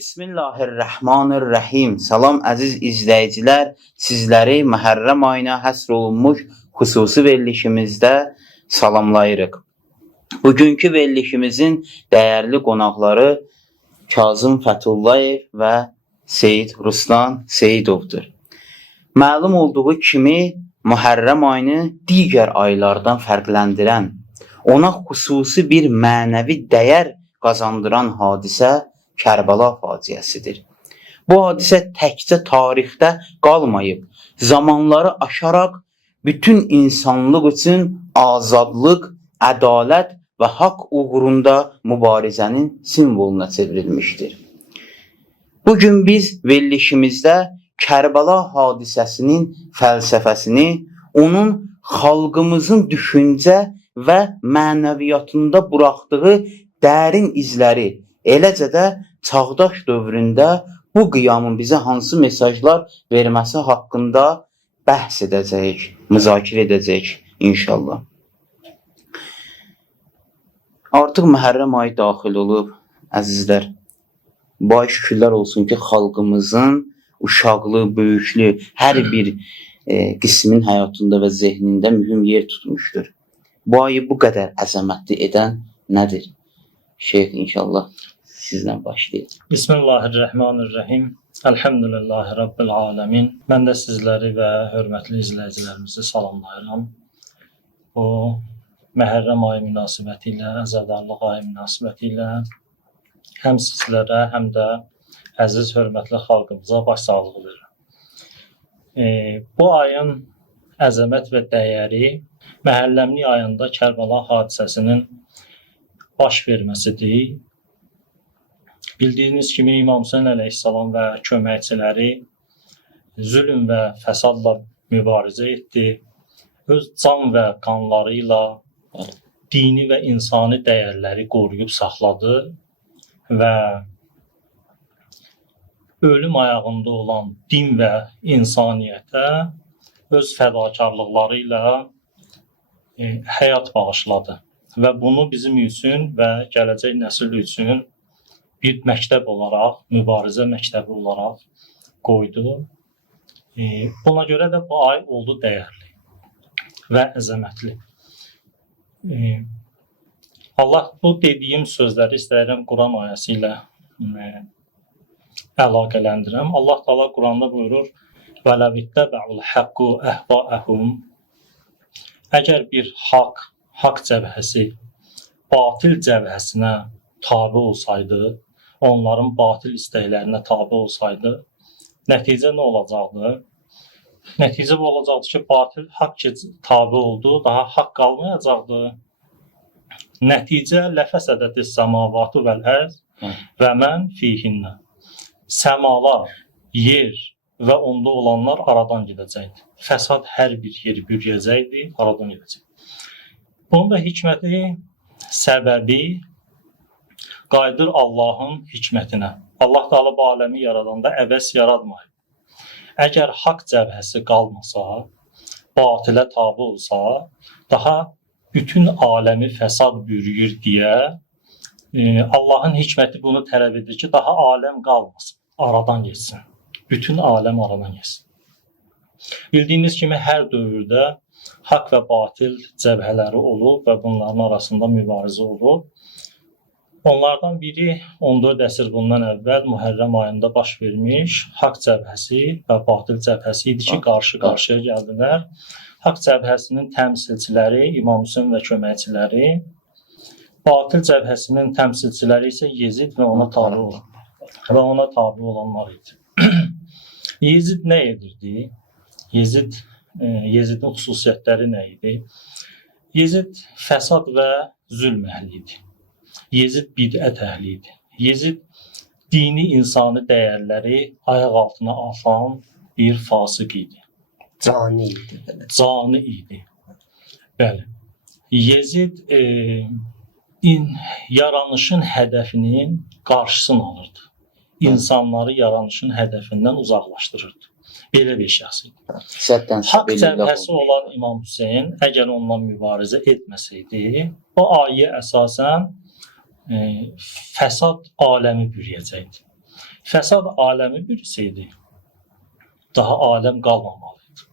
Bismillahirrahmanirrahim. Salam əziz izləyicilər, sizləri Məhərrəm ayına həsr olunmuş xüsusi verilişimizdə salamlayırıq. Bugünkü verilişimizin dəyərli qonaqları Kazım Fəthullayev və Seyid Ruslan Seyidovdur. Məlum olduğu kimi, Məhərrəm ayını digər aylardan fərqləndirən, ona xüsusi bir mənəvi dəyər qazandıran hadisə Kərbəla faciəsidir. Bu hadisə təkcə tarixdə qalmayıb, zamanları aşaraq bütün insanlıq üçün azadlıq, ədalət və haqq uğrunda mübarizənin simvoluna çevrilmişdir. Bugün biz verilişimizdə Kərbəla hadisəsinin fəlsəfəsini, onun xalqımızın düşüncə və mənəviyyatında buraxdığı dərin izləri, eləcə də çağdaş dövründə bu qiyamın bizə hansı mesajlar verməsi haqqında bəhs edəcəyik, müzakirə edəcəyik inşallah. Artıq Məhərrəm ayı daxil olub, əzizlər. Bu ay şükürlər olsun ki, xalqımızın uşaqlı, böyüklü, hər bir qismin həyatında və zehnində mühüm yer tutmuşdur. Bu ayı bu qədər əzəmətli edən nədir? Şeyx inşallah sizdən başlayır. Bismillahirrahmanirrahim. Elhamdülillahi Rabbil alemin. Mən də sizləri və hörmətli izləyicilərimizi salamlayıram. Bu Məhərrəm ayı münasibəti ilə, əzadarlıq ayı münasibəti ilə həm sizlərə, həm də əziz, hörmətli xalqımıza başsağlığı verirəm. Bu ayın əzəmət və dəyəri Məhərrəmlik ayında Kərbəla hadisəsinin baş verməsidir. Bildiyiniz kimi İmam Hüseyn əleyhissalam və köməkçiləri zülm və fəsadla mübarizə etdi. Öz can və qanları ilə dini və insani dəyərləri qoruyub saxladı və ölüm ayağında olan din və insaniyyətə öz fədakarlıqları ilə həyat bağışladı. Və bunu bizim üçün və gələcək nəsil üçün bir məktəb olaraq, mübarizə məktəbi olaraq qoydu. Buna görə də bu ay oldu dəyərli və əzəmətli. Allah bu dediyim sözləri istəyirəm Quran ayəsi ilə əlaqələndirəm. Allah Taala Quranda buyurur: "Və ləvittəbə'ul haqqu əhva'əhum." Əgər bir haqq cəbhəsi batil cəbhəsinə tabe olsaydı, onların batil istəklərinə tabe olsaydı, nəticə nə olacaqdı? Nəticə bu olacaqdı ki, batil haqq tabe oldu, daha haqq qalmayacaqdı. Nəticə ləfəsədətis səmavatü vəl-ərz və mən fihinnə. Səmalar, yer və onda olanlar aradan gedəcəkdi. Fəsad hər bir yeri bürüyəcəkdi, aradan gedəcəkdi. Bunun da hikməti, səbəbi qayıdır Allahın hikmətinə. Allah Taala bu aləmi yaradanda əbəs yaratmayıb. Əgər haqq cəbhəsi qalmasa, batilə tabe olsa, daha bütün aləmi fəsad bürüyür deyə Allahın hikməti bunu tələb edir ki, daha aləm qalmasın, aradan geçsin. Bütün aləm aradan geçsin. Bildiyiniz kimi hər dövrdə haqq və batil cəbhələri olub və bunların arasında mübarizə olub. Onlardan biri 14 əsr bundan əvvəl Məhərrəm ayında baş vermiş haqq cəbhəsi və batil cəbhəsi idi ki, qarşı-qarşıya gəldilər. Haqq cəbhəsinin təmsilçiləri İmam Hüseyn və köməkçiləri, batil cəbhəsinin təmsilçiləri isə Yezid və ona tabe olanlar idi. Yezid nə edirdi? Yezidin xüsusiyyətləri nə idi? Yezid fəsad və zülm əhli idi. Yezid bidət əhli idi. Yezid dini insani dəyərləri ayaq altına alan bir fasıq idi. Cani idi. Cani idi. Bəli. Yezid yaranışın hədəfinin qarşısını alırdı. İnsanları yaranışın hədəfindən uzaqlaşdırırdı. Belə bir şəxs idi. Haqq cəbhəsi olan İmam Hüseyn əgər onunla mübarizə etməsəydi, o ayə əsasən fəsad aləmi bürüyəcəkdi. Fəsad aləmi birisi idi. Daha aləm qalmamalıydı.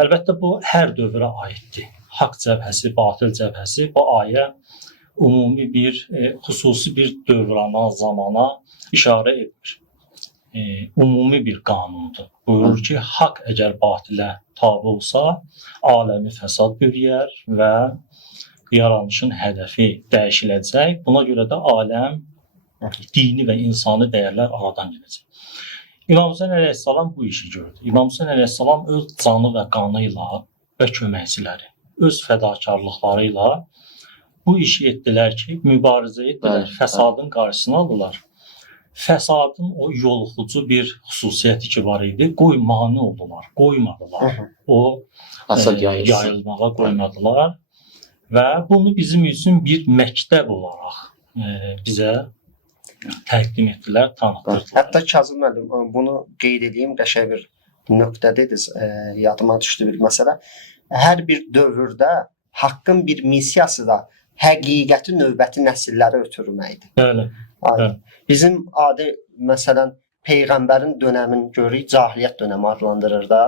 Əlbəttə bu hər dövrə aiddir. Haqq cəbhəsi, batıl cəbhəsi bu ayə ümumi bir, xüsusi bir dövrana, zamana işarə etmir. Ümumi bir qanundur. Buyurur ki, haqq əgər batilə tabe olsa, aləmi fəsad bürüyər və yaranışın hədəfi dəyişiləcək. Buna görə də aləm, dini və insani dəyərlər aradan gedəcək. İmam Hüseyn əleyhissalam bu işi gördü. İmam Hüseyn əleyhissalam öz canı və qanı ilə və köməkçiləri, öz fədakarlıqları ilə bu işi etdilər ki, mübarizə etdilər, fəsadın qarşısını aldılar. Fəsadın o yoluxucu bir xüsusiyyəti ki var idi, mane oldular, qoymadılar. O yayılmağa qoymadılar və bunu bizim üçün bir məktəb olaraq bizə təqdim etdilər, tanıtdırdılar. Hətta Kazım müəllim, bunu qeyd edeyim, qəşəng bir nöqtədədir, yadıma düşdü bir məsələ. Hər bir dövrdə haqqın bir missiyası da həqiqəti növbəti nəsillərə ötürməkdir. Bəli. Bizim adi, məsələn, Peyğəmbərin dönəmini görürük, cahiliyyət dönəmi adlandırır da.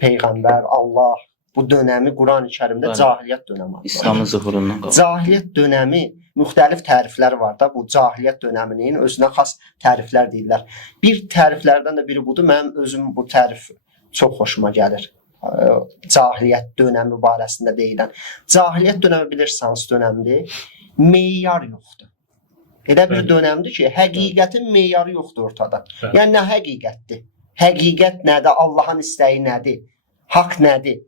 Peyğəmbər, Allah, bu dönəmi Quran-ı Kərimdə cahiliyyət dönəmi adlandırır. İslamın zühurundan qalır. Cahiliyyət dönəmi müxtəlif təriflər var da, bu cahiliyyət dönəminin özünə xas təriflər deyirlər. Bir təriflərdən də biri budur, mənim özüm bu tərif çox xoşuma gəlir. Cahiliyyət dönəmi barəsində deyilən. Cahiliyyət dönəmi bilirsiniz dönəmdir, meyar yoxdur. Elə bir dönəmdir ki, həqiqətin meyarı yoxdur ortada. Yəni nə həqiqətdir? Həqiqət nədir? Allahın istəyi nədir? Haqq nədir?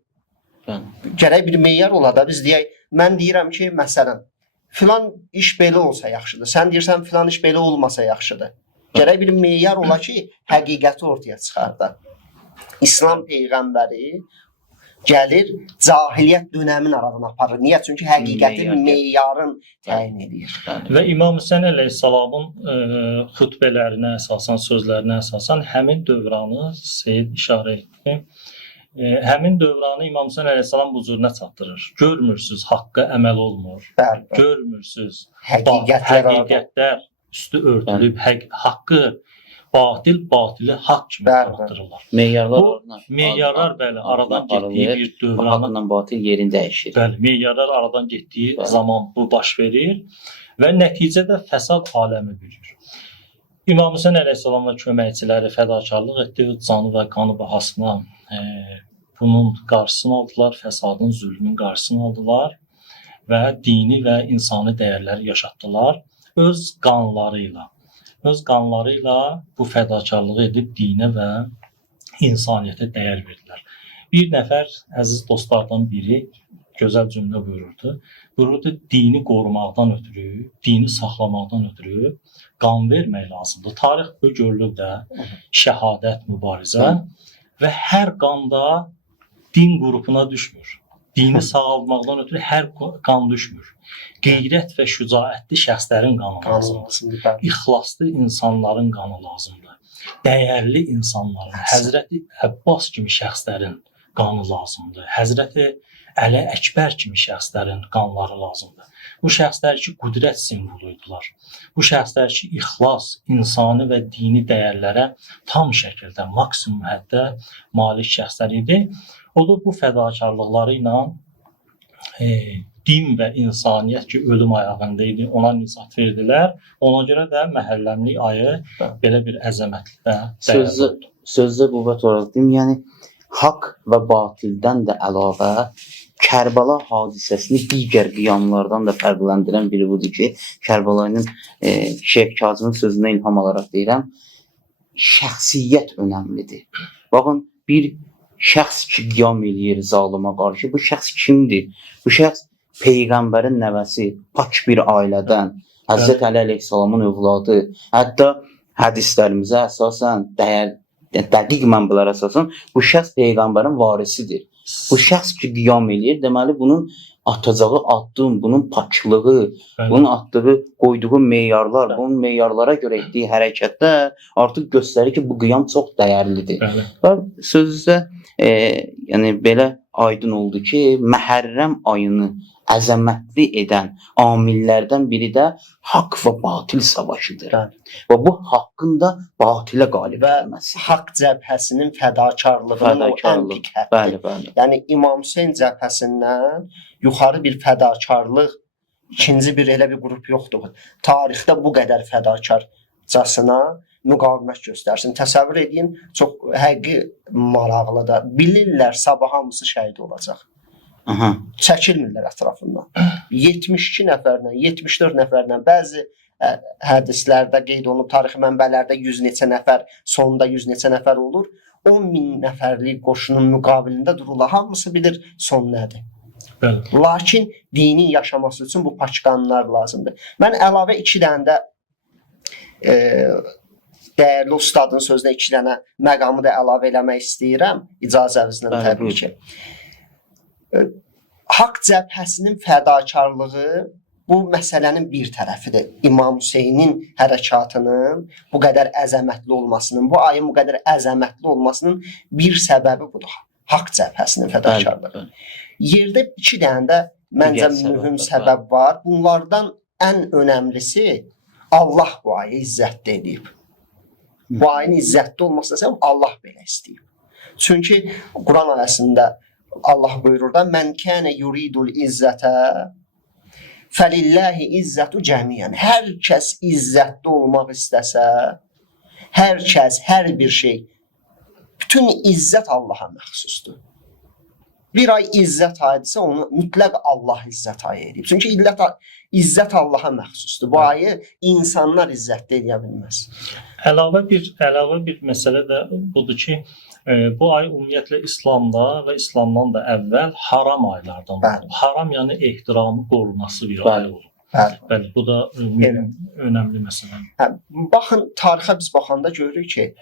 Gərək bir meyar ola da biz deyək, mən deyirəm ki, məsələn, filan iş belə olsa yaxşıdır. Sən deyirsən filan iş belə olmasa yaxşıdır. Gərək bir meyar ola ki, həqiqəti ortaya çıxardar. İslam peyğəmbəri gəlir, cahiliyyət dönəmin aradan aparır. Niyə? Çünki həqiqətin meyarın təyin edir. Və İmam Hüseyn əleyhissalamın xütbələrinə əsasən, sözlərinə əsasən həmin dövranı Seyid işarə etdi. Həmin dövranı İmam Hüseyn əleyhissalam bu cürünə çatdırır. Görmürsüz, haqqa əməl olmur. Görmürsüz, həqiqətlər üstü örtülüb, haqqı batili haqq kimi tanıtdırırlar. Meyarlar bəli, aradan getdiyi bir dövrana, haqla batil yerini dəyişir. Bəli, meyarlar aradan getdiyi zaman bu baş verir və nəticədə fəsad aləmi bürüyür. İmam Hüseyn əleyhissalam və köməkçiləri fədakarlıq etdi, canı və qanı bahasına bunun qarşısını aldılar, fəsadın, zülmün qarşısını aldılar və dini və insani dəyərləri yaşatdılar öz qanları ilə. Öz qanları ilə bu fədakarlığı edib dinə və insaniyyətə dəyər verdilər. Bir nəfər əziz dostlardan biri gözəl cümlə buyururdu. Buyururdu, dini qorumaqdan ötürü, dini saxlamaqdan ötürü qan vermək lazımdır. Tarix bu görülür də, şəhadət, mübarizə və hər qanda din qrupuna düşmür. Dini sağaltmaqdan ötürü hər qan düşmür. Qeyrət və şücaətli şəxslərin qanı lazımdır. İxlaslı insanların qanı lazımdır. Dəyərli insanların, Həzrəti Əbbas kimi şəxslərin qanı lazımdır. Həzrəti Əli Əkbər kimi şəxslərin qanları lazımdır. Bu şəxslər ki, qüdrət simvoluydular. Bu şəxslər ki, ixlas, insani və dini dəyərlərə tam şəkildə, maksimum həddə malik şəxslər idi. O da bu fədakarlıqları ilə din və insaniyyət ki, ölüm ayağında idi, ona nicat verdilər. Ona görə də Məhərrəmlik ayı belə bir əzəmətli və dəyərli oldu. Sözdə qüvvət olaraq deyim, yəni haqq və batildən də əlavə Kərbəla hadisəsini digər qiyamlardan da fərqləndirən biri budur ki, Kərbəlayının Şeyx Kazımın sözünə ilham alaraq deyirəm, şəxsiyyət önəmlidir. Baxın, bir şəxs ki, qiyam eləyir zalıma qarşı, bu şəxs kimdir? Bu şəxs Peyğəmbərin nəvəsi, pak bir ailədən, Həzrət Əli əleyhissalamın övladı, hətta hədislərimizə əsasən, dəqiq mənbələrə əsasən, bu şəxs Peyğəmbərin varisidir. Bu şəxs ki, qiyam eləyir, deməli, bunun atacağı addım, bunun paklığı, bunun atdığı, qoyduğu meyarlar, bunun meyarlara görə etdiyi hərəkətlər artıq göstərir ki, bu qiyam çox dəyərlidir. Və sözdə, yəni belə aydın oldu ki, Məhərrəm ayını əzəmətli edən amillərdən biri də haqq və batil savaşıdır. Bəli. Və bu haqqın da batilə qalib Və gəlməsidir. haqq cəbhəsinin fədakarlığının o ən pik həddi. Bəli, bəli. Yəni İmam Hüseyn cəbhəsindən yuxarı bir fədakarlıq, ikinci bir elə bir qrup yoxdur. Tarixdə bu qədər fədakarcasına müqavimət göstərsin. Təsəvvür edin, çox həqiqi maraqlıdır. Bilirlər sabah hamısı şəhid olacaq. Aha. Çəkilmirlər ətrafından. 72 nəfərlə, 74 nəfərlə, bəzi hədislərdə qeyd olunub, tarixi mənbələrdə 100 neçə nəfər, sonunda 100 neçə nəfər olur. 10.000 nəfərlik qoşunun müqabilində dururlar. Hamısı bilir son nədir. Bəli. Lakin dinin yaşaması üçün bu paçqanlar lazımdır. Mən əlavə 2 dənə də dəyərli ustadın sözünə 2 dənə məqamı da əlavə eləmək istəyirəm. İcazənizlə təbii ki. Haqq cəbhəsinin fədakarlığı bu məsələnin bir tərəfidir. İmam Hüseynin hərəkatının bu qədər əzəmətli olmasının, bu ayın bu qədər əzəmətli olmasının bir səbəbi budur. Haqq cəbhəsinin fədakarlığı. Yerdə 2 dənə də məncə mühüm səbəb var. Bunlardan ən önəmlisi Allah bu ayı izzətli edib. Bu ayın izzətli olmasına səbəb Allah belə istəyib. Çünki Quran ayəsində Allah buyurur da: "Mən kana yuridul izzətə fəlillahi izzətu cəmiyyən." Hər kəs izzətli olmaq istəsə, hər kəs, hər bir şey, bütün izzət Allaha məxsusdur. Bir ay izzət ayıdırsa onu mütləq Allah izzət ayı edib. Çünki izzət Allaha məxsusdur. Bu ayı insanlar izzətli edə bilməz. Əlavə bir məsələ də budur ki, bu ay ümumiyyətlə İslamda və İslamdan da əvvəl haram aylardan olub. Haram yəni ehtiramı qorunması bir ay olub. Bəli, bu da önəmli məsələdir. Hə, baxın, tarixə biz baxanda görürük ki,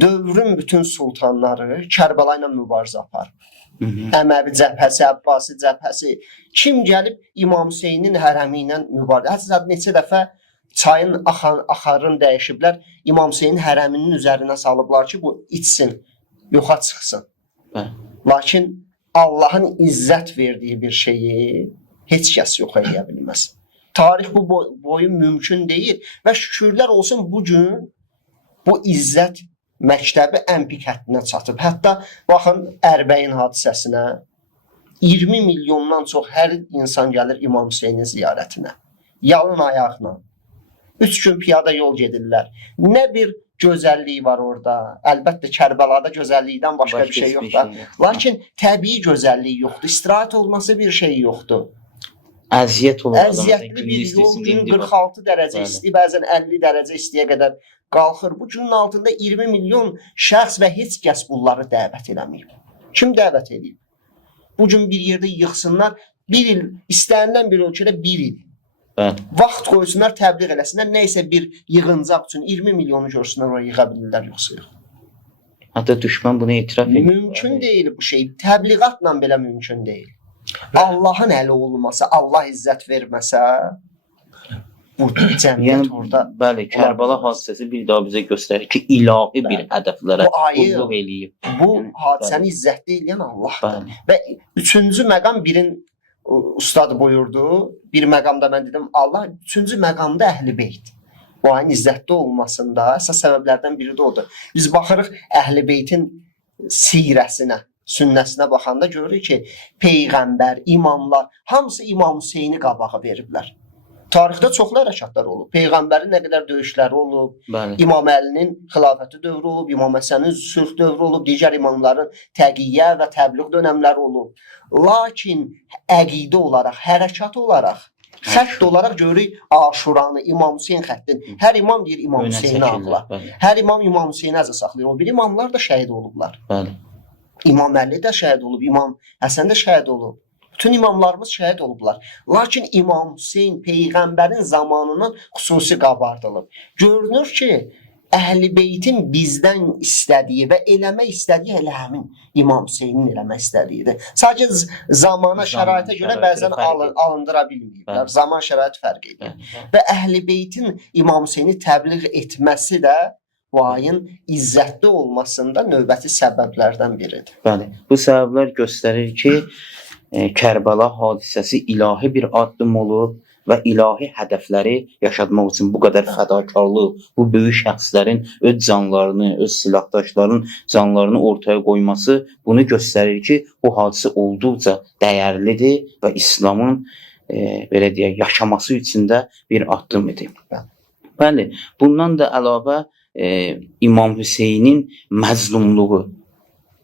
dövrün bütün sultanları Kərbəla ilə mübarizə aparıb. Əməvi cəbhəsi, Əbbasi cəbhəsi, kim gəlib İmam Hüseynin hərəmi ilə mübarizə. Hətta neçə dəfə çayın axarını dəyişiblər, İmam Hüseynin hərəminin üzərinə salıblar ki, bu içsin, yoxa çıxsın. Lakin Allahın izzət verdiyi bir şeyi heç kəs yox edə bilməz. Tarix bu boyu mümkün deyil və şükürlər olsun bugün bu izzət məktəbi ən pik həddinə çatıb. Hətta baxın Ərbəyin hadisəsinə 20 milyondan çox hər insan gəlir İmam Hüseynin ziyarətinə. Yalın ayaqla. 3 gün piyada yol gedirlər. Nə bir gözəlliyi var orada. Əlbəttə Kərbəlada gözəllikdən başqa bir şey yoxdur. Lakin təbii gözəlliyi yoxdur. İstirahət olması bir şey yoxdur. Əziyyət olur. Əziyyətli bir yol, gün 46 dərəcə isti, bəzən 50 dərəcə istiyə qədər qalxır. Bu günün altında 20 milyon şəxs və heç kəs bunları dəvət eləməyib. Kim dəvət edib? Bu gün bir yerdə yığsınlar, bir il, istənilən bir ölkədə bir il. Vaxt qoysunlar, təbliğ eləsinlər, neysə bir yığıncaq üçün 20 milyonu görsünlər, oraya yığa bilirlər, yoxsa yox. Hatta düşman bunu etiraf edir. Mümkün deyil bu şey. Təbliğatla belə mümkün deyil. Allahın əli olmasa, Allah izzət verməsə, bu cəmiyyət orada... Bəli, Kərbəla hadisəsi bir daha bizə göstərir ki, ilahi bir hədəflərə qulluq eləyib. Bu hadisəni izzətli eləyən Allahdır. Və 3-cü məqam birin ustad buyurdu, bir məqamda mən dedim, Allah 3-cü məqamda Əhl-i Beyt. Bu ayın izzətli olmasında əsas səbəblərdən biri də odur. Biz baxırıq Əhl-i Beytin sirəsinə, sünnəsinə baxanda görürük ki, Peyğəmbər, imamlar, hamısı İmam Hüseyni qabağa veriblər. Tarixdə çoxlu hərəkatlar olub. Peyğəmbərin nə qədər döyüşləri olub, İmam Əlinin xilafəti dövrü olub, İmam Həsənin sülh dövrü olub, digər imamların təqiyyə və təbliğ dönəmləri olub. Lakin əqidə olaraq, hərəkat olaraq, xətt olaraq görürük Aşuranı, İmam Hüseyn xəttini. Hər imam deyir İmam Hüseyni ağla. Hər imam İmam Hüseyni əzə saxlayır. O bir imamlar da şəhid olublar. İmam Əli də şəhid olub, İmam Həsən də şəhid olub. Bütün imamlarımız şəhid olublar. Lakin İmam Hüseyn Peyğəmbərin zamanından xüsusi qabardılıb. Görünür ki, Əhl-i Beytin bizdən istədiyi və eləmək istədiyi elə həmin İmam Hüseynin eləmək istədiyidir. Sadəcə zamana, şəraitə görə bəzən alındıra bilməyiblər. Zaman şərait fərq edir. Və Əhl-i Beytin İmam Hüseyni təbliğ etməsi də bu ayın izzətli olmasında növbəti səbəblərdən biridir. Bəli. Bu səbəblər göstərir ki, Kərbəla hadisəsi ilahi bir addım olub və ilahi hədəfləri yaşatmaq üçün bu qədər fədakarlıq, bu böyük şəxslərin öz canlarını, öz silahdaşlarının canlarını ortaya qoyması bunu göstərir ki, bu hadisə olduqca dəyərlidir və İslamın belə deyək, yaşaması üçün də bir addım idi. Bəli, bundan da əlavə İmam Hüseynin məzlumluğu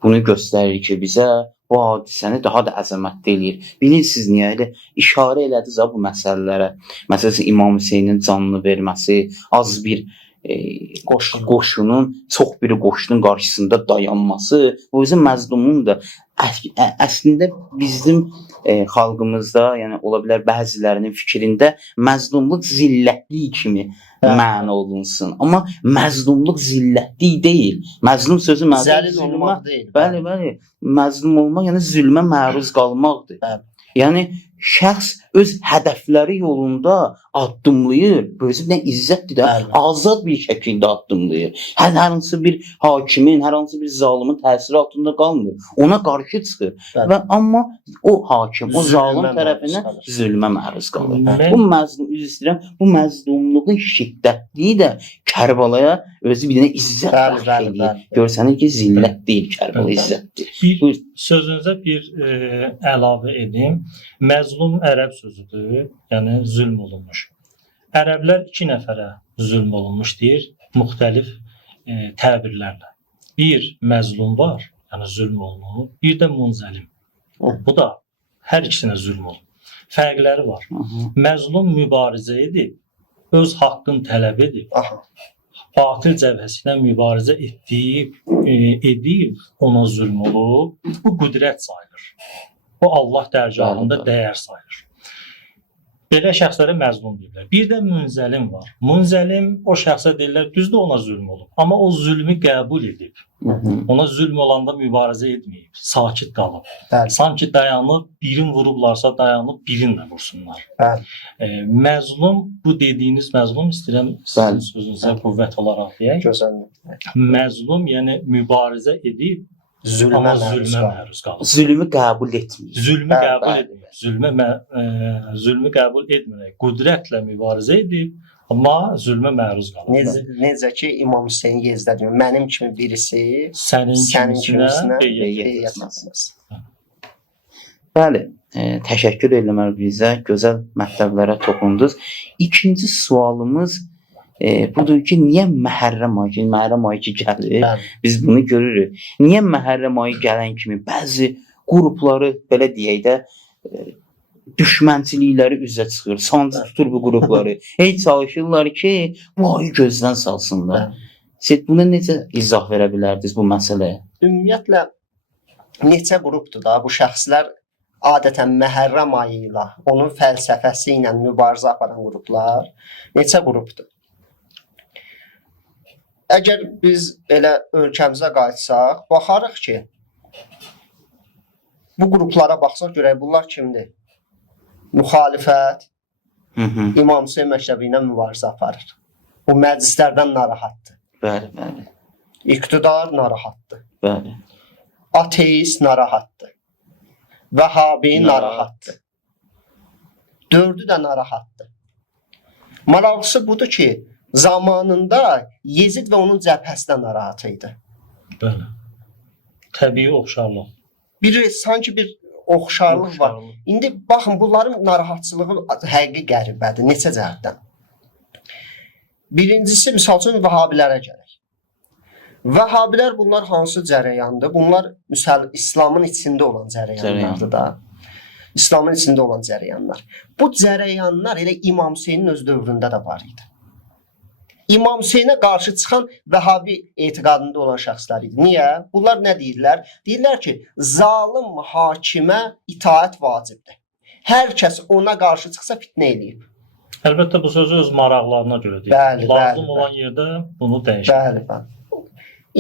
bunu göstərir ki, bizə bu hadisəni daha da əzəmətli eləyir. Bilirsiniz niyə? Elə işarə elədiniz bu məsələlərə. Məsələn, İmam Hüseynin canını verməsi, az bir qoşunun, çox bir qoşunun qarşısında dayanması, o özü məzlumun da əslində bizim xalqımızda, yəni ola bilər bəzilərinin fikrində məzlumluq zillətlik kimi məna olunsun. Amma məzlumluq zillətlik deyil. Məzlum sözü Zəlil olmaq deyil. Bəli, bəli. Məzlum olmaq yəni zülmə məruz qalmaqdır. Bəli. Yəni şəxs öz hədəfləri yolunda addımlayır. Bu özü nə izzətdir də, azad bir şəkildə addımlayır. Hər hansı bir hakimin, hər hansı bir zalimin təsiri altında qalmır. Ona qarşı çıxır. Bəli. Və amma o hakim, o zalim Zülmə tərəfindən məruz qalır. zülmə məruz qalır. Mən- Bu məzlum, üzr istəyirəm, bu məzlumluğun şiddətliyi də Kərbalaya özü bir dənə izzət Bəli, bəxş bəli, edir. bəli. Görsənir ki, zillət deyil, Kərbala izzətdir. Bir sözünüzə bir əlavə edeyim. Məzlum ərəb sözüdür, yəni zülm olunmuş. Ərəblər 2 nəfərə zülm olunmuş deyir, müxtəlif təbirlərlə. Bir məzlum var, yəni zülm olunur, bir də munzəlim. Bu da hər ikisinə zülm olunur. Fərqləri var. Məzlum mübarizə edib, öz haqqını tələb edib, Aha. batıl cəbhəsi ilə mübarizə edib ona zülm olub, bu qüdrət sayılır. Bu Allah dərgahında dəyər sayılır. Belə şəxslərə məzlum deyirlər. Bir də munzəlim var. Munzəlim o şəxsə deyirlər, düzdür ona zülm olub, amma o zülmü qəbul edib. Ona zülm olanda mübarizə etməyib, sakit qalıb. Bəli. Sanki dayanıb, birin vurublarsa dayanıb, birinlə vursunlar. Bəli. Məzlum, bu dediyiniz məzlum istəyirəm sizin Bəli. sözünüzə qüvvət olaraq deyək. Gözəl. Məzlum, yəni mübarizə edib, Zülmə amma məruz zülmə qalır. məruz qalır. Zülmü qəbul etmir. Zülmü Bəli, qəbul bəli. etmir. Zülmü qəbul etmir. Qüdrətlə mübarizə edib, amma zülmə məruz qalır. Necə ki İmam Hüseyn Yezdə deyir, mənim kimi birisi Sənin sənin kimisinə kimisinə qeyyət qeyyət etməz. etməz. Bəli, təşəkkür edirəm bizə gözəl mətləblərə toxundunuz. İkinci sualımız budur ki, niyə Məhərrəm ayı ki gəlir? Bəli. Biz bunu görürük. Niyə Məhərrəm ayı gələn kimi bəzi qrupları belə deyək də düşmənçilikləri üzə çıxır, sancı tutur bu qrupları. Heç çalışırlar ki, bu ayı gözdən salsınlar. Siz buna necə izah verə bilərdiniz bu məsələyə? Ümumiyyətlə neçə qrupdur da bu şəxslər adətən Məhərrəm ayı ilə, onun fəlsəfəsi ilə mübarizə aparan qruplar neçə qrupdur? Əgər biz elə ölkəmizə qayıtsaq, baxarıq ki, bu qruplara baxsaq görək bunlar kimdir? Müxalifət, İmam Hüseyn məktəbi ilə mübarizə aparır. Bu məclislərdən narahatdır. Bəli, bəli, İqtidar narahatdır. bəli. Ateist narahatdır. Vəhabi narahatdır. Dördü də narahatdır. Maraqlısı budur ki, zamanında Yezid və onun cəbhəsi də narahat idi. Bəli. Təbii oxşarlıq. Sanki bir oxşarlıq var. İndi baxın, bunların narahatçılığı həqiqi qəribədir. Neçə cəhətdən? Birincisi, misal üçün, Vəhabilərə gələk. Vəhabilər bunlar hansı cərəyandır? Bunlar İslamın içində olan cərəyanlardır da. İslamın içində olan cərəyanlar. Bu cərəyanlar elə İmam Hüseynin öz dövründə də var idi. İmam Hüseynə qarşı çıxan Vəhabi etiqadında olan şəxslər idi. Niyə? Bunlar nə deyirlər? Deyirlər ki, zalim hakimə itaət vacibdir. Hər kəs ona qarşı çıxsa fitnə eləyib. Əlbəttə bu sözü öz maraqlarına görə deyir. Bəli, Lazım bəli, olan yerdə bunu dəyişir. Bəli, bəli.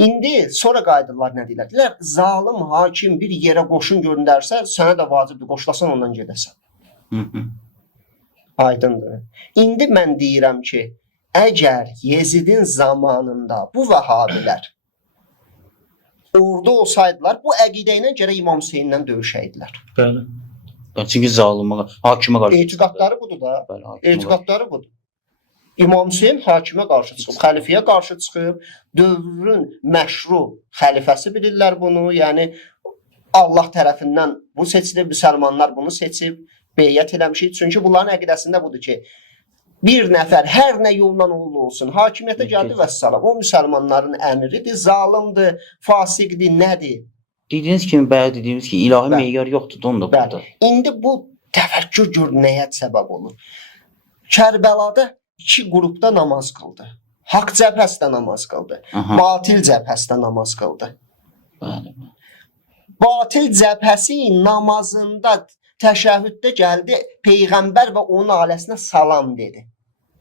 İndi sonra qayıdırlar nə deyirlər? Deyirlər, zalim hakim bir yerə qoşun göndərsə, sənə də vacibdir, qoşulasan ondan gedəsən. Aydındır. İndi mən deyirəm ki, əgər Yezidin zamanında bu Vəhabilər orada olsaydılar, bu əqidə ilə gərək İmam Hüseynlə döyüşəydilər. Bəli. Çünki zalimə, hakimə qarşı. Etiqadları budur da. Bəli, hakimə qarşı. Etiqadları budur. İmam Hüseyn hakimə qarşı çıxıb, xəlifəyə qarşı çıxıb, dövrün məşru xəlifəsi bilirlər bunu. Yəni Allah tərəfindən bu seçilib, müsəlmanlar bunu seçib, beyyət eləmişik. Çünki bunların əqidəsində budur ki, bir nəfər hər nə yolla olsun, hakimiyyətə gəldi və salam. O müsəlmanların əmridir, zalimdir, fasiqdir, nədir? Dediyiniz kimi, bəyə dediyimiz ki, ilahi Bəli. meyar yoxdur da onda burada. İndi bu təfəkkür gör nəyə səbəb olur. Kərbəlada iki qrupda namaz qıldı. Haqq cəbhəsində namaz qıldı. Aha. Batil cəbhəsində namaz qıldı. Bəli. Batil cəbhəsi namazında təşəhhüddə gəldi, Peyğəmbər və onun ailəsinə salam dedi.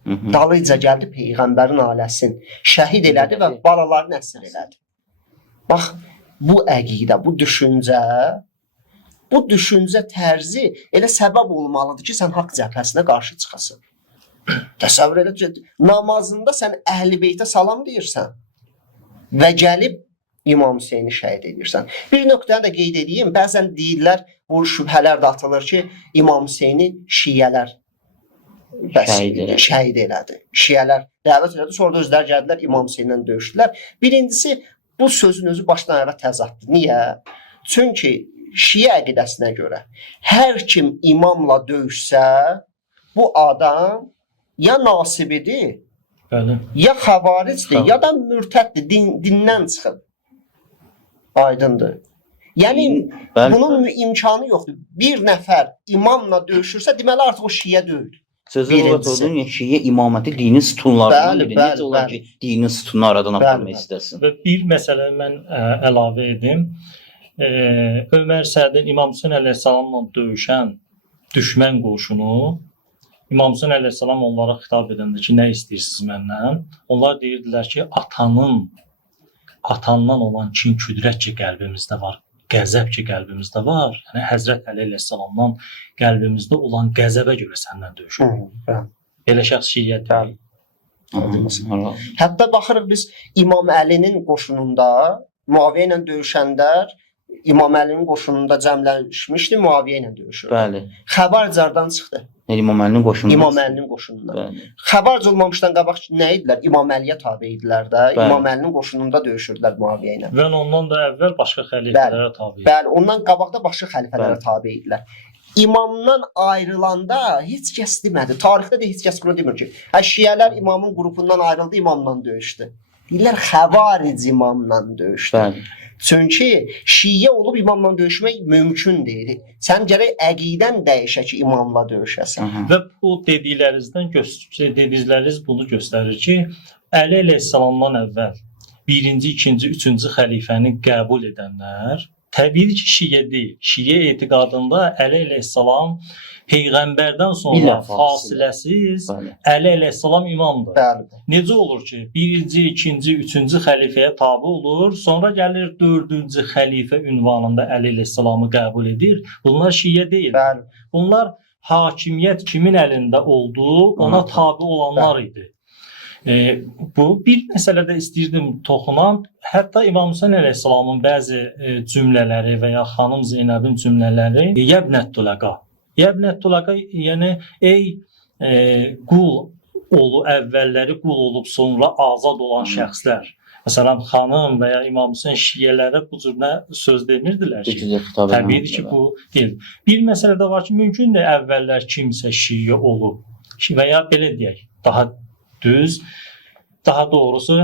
Dalıyca gəldi Peyğəmbərin ailəsini şəhid elədi və balalarını əsir elədi. Bax, bu əqidə, bu düşüncə tərzi elə səbəb olmalıdır ki, sən haqq cəbhəsinə qarşı çıxasın. Təsəvvür elə ki, namazında sən Əhl-i Beytə salam deyirsən və gəlib İmam Hüseyni şəhid edirsən. Bir nöqtəni də qeyd edeyim, bəzən deyirlər, bu şübhələr də atılır ki, İmam Hüseyni şiyələr şəhid elədi. Şiyələr dəvət elədi, sonra da özləri gəldilər, İmam Hüseynlə döyüşdülər. Birincisi, bu sözün özü başdan ayağa təzaddır. Niyə? Çünki şiə əqidəsinə görə hər kim imamla döyüşsə, bu adam ya nasibidir, Bəli. ya xavaricdir, ya da mürtəddir, dindən çıxıb. Aydındır. Yəni, Bəli. bunun imkanı yoxdur. Bir nəfər imamla döyüşürsə, deməli artıq o şiə deyil. Sözü olaraq olun, şiə imaməti dinin sütunlarından Bəli, biri. bəli, Necə olar bəli. ki, dinin sütununu aradan Bəli, aparmaq bəli. istəsin? Və bir məsələ mən əlavə edim. Ömər Sədin İmam Hüseyn əleyhissalamla döyüşən düşmən qoşunu İmam Hüseyn əleyhissalam onlara xitab edəndə ki, nə istəyirsiniz məndən? Onlar deyirdilər ki, atandan olan kin küdrət ki qəlbimizdə var, qəzəb ki qəlbimizdə var. Yəni Həzrət Əli əleyhissalamdan qəlbimizdə olan qəzəbə görə səndən döyüşürük. Belə şəxs şiə deyil. Hətta baxırıq biz İmam Əlinin qoşununda Muaviyə ilə döyüşənlər İmam Əlinin qoşununda cəmləşmişdi, Muaviyə ilə döyüşürdü. Bəli. Xəbar zardan çıxdı. İmam Əlinin qoşunundan. İmam Əlinin qoşunundan. Bəli. Xəbar olmamışdan qabaq nə idilər? İmam Əliyə tabe idilər də. Bəli. İmam Əlinin qoşununda döyüşürdülər Muaviyə ilə. Və ondan da əvvəl başqa xəlifələrə tabe. Bəli, ondan qabaq da başqa xəlifələrə Bəli. tabe idilər. İmamdan ayrılanda heç kəs demədi. Tarixdə də heç kəs bunu demir ki, şiələr imamın qrupundan ayrıldı, imamla döyüşdü. Deyirlər xəvaric imamla döyüşdü. Bəli. Çünki şiə olub imamla döyüşmək mümkün deyil. Sən gərək əqidən dəyişə ki, imamla döyüşəsən. Aha. Və bu dedikləriniz bunu göstərir ki, Əli əleyhissalamdan əvvəl 1-ci, 2-ci, 3-cü xəlifəni qəbul edənlər təbii ki, şiə deyil. Şiə etiqadında Əli əleyhissalam Peyğəmbərdən sonra Bilə fasiləsiz Bəli. Əli əleyhissalam imamdır. Bəli. Necə olur ki, 1-ci, 2-ci, 3-cü xəlifəyə tabe olur, sonra gəlir 4-cü xəlifə ünvanında Əli əleyhissalamı qəbul edir. Bunlar şiə deyil. Bəli. Bunlar hakimiyyət kimin əlində olduğu, ona tabe olanlar idi. Bu bir məsələdə istəyirdim toxunam. Hətta İmam Hüseyn əleyhissalamın bəzi cümlələri və ya xanım Zeynəbin cümlələri Yəbnəttüləqa. Yəbnəttüləqa yəni ey qul olu əvvəlləri qul olub sonra azad olan şəxslər. Məsələn, xanım və ya İmam Hüseyn şiələrə bu cür nə söz demirdilər ki. Təbii ki, bu deyil. Bir məsələ də var ki, mümkündür əvvəllər kimsə şiə olub və ya belə deyək, daha düz, daha doğrusu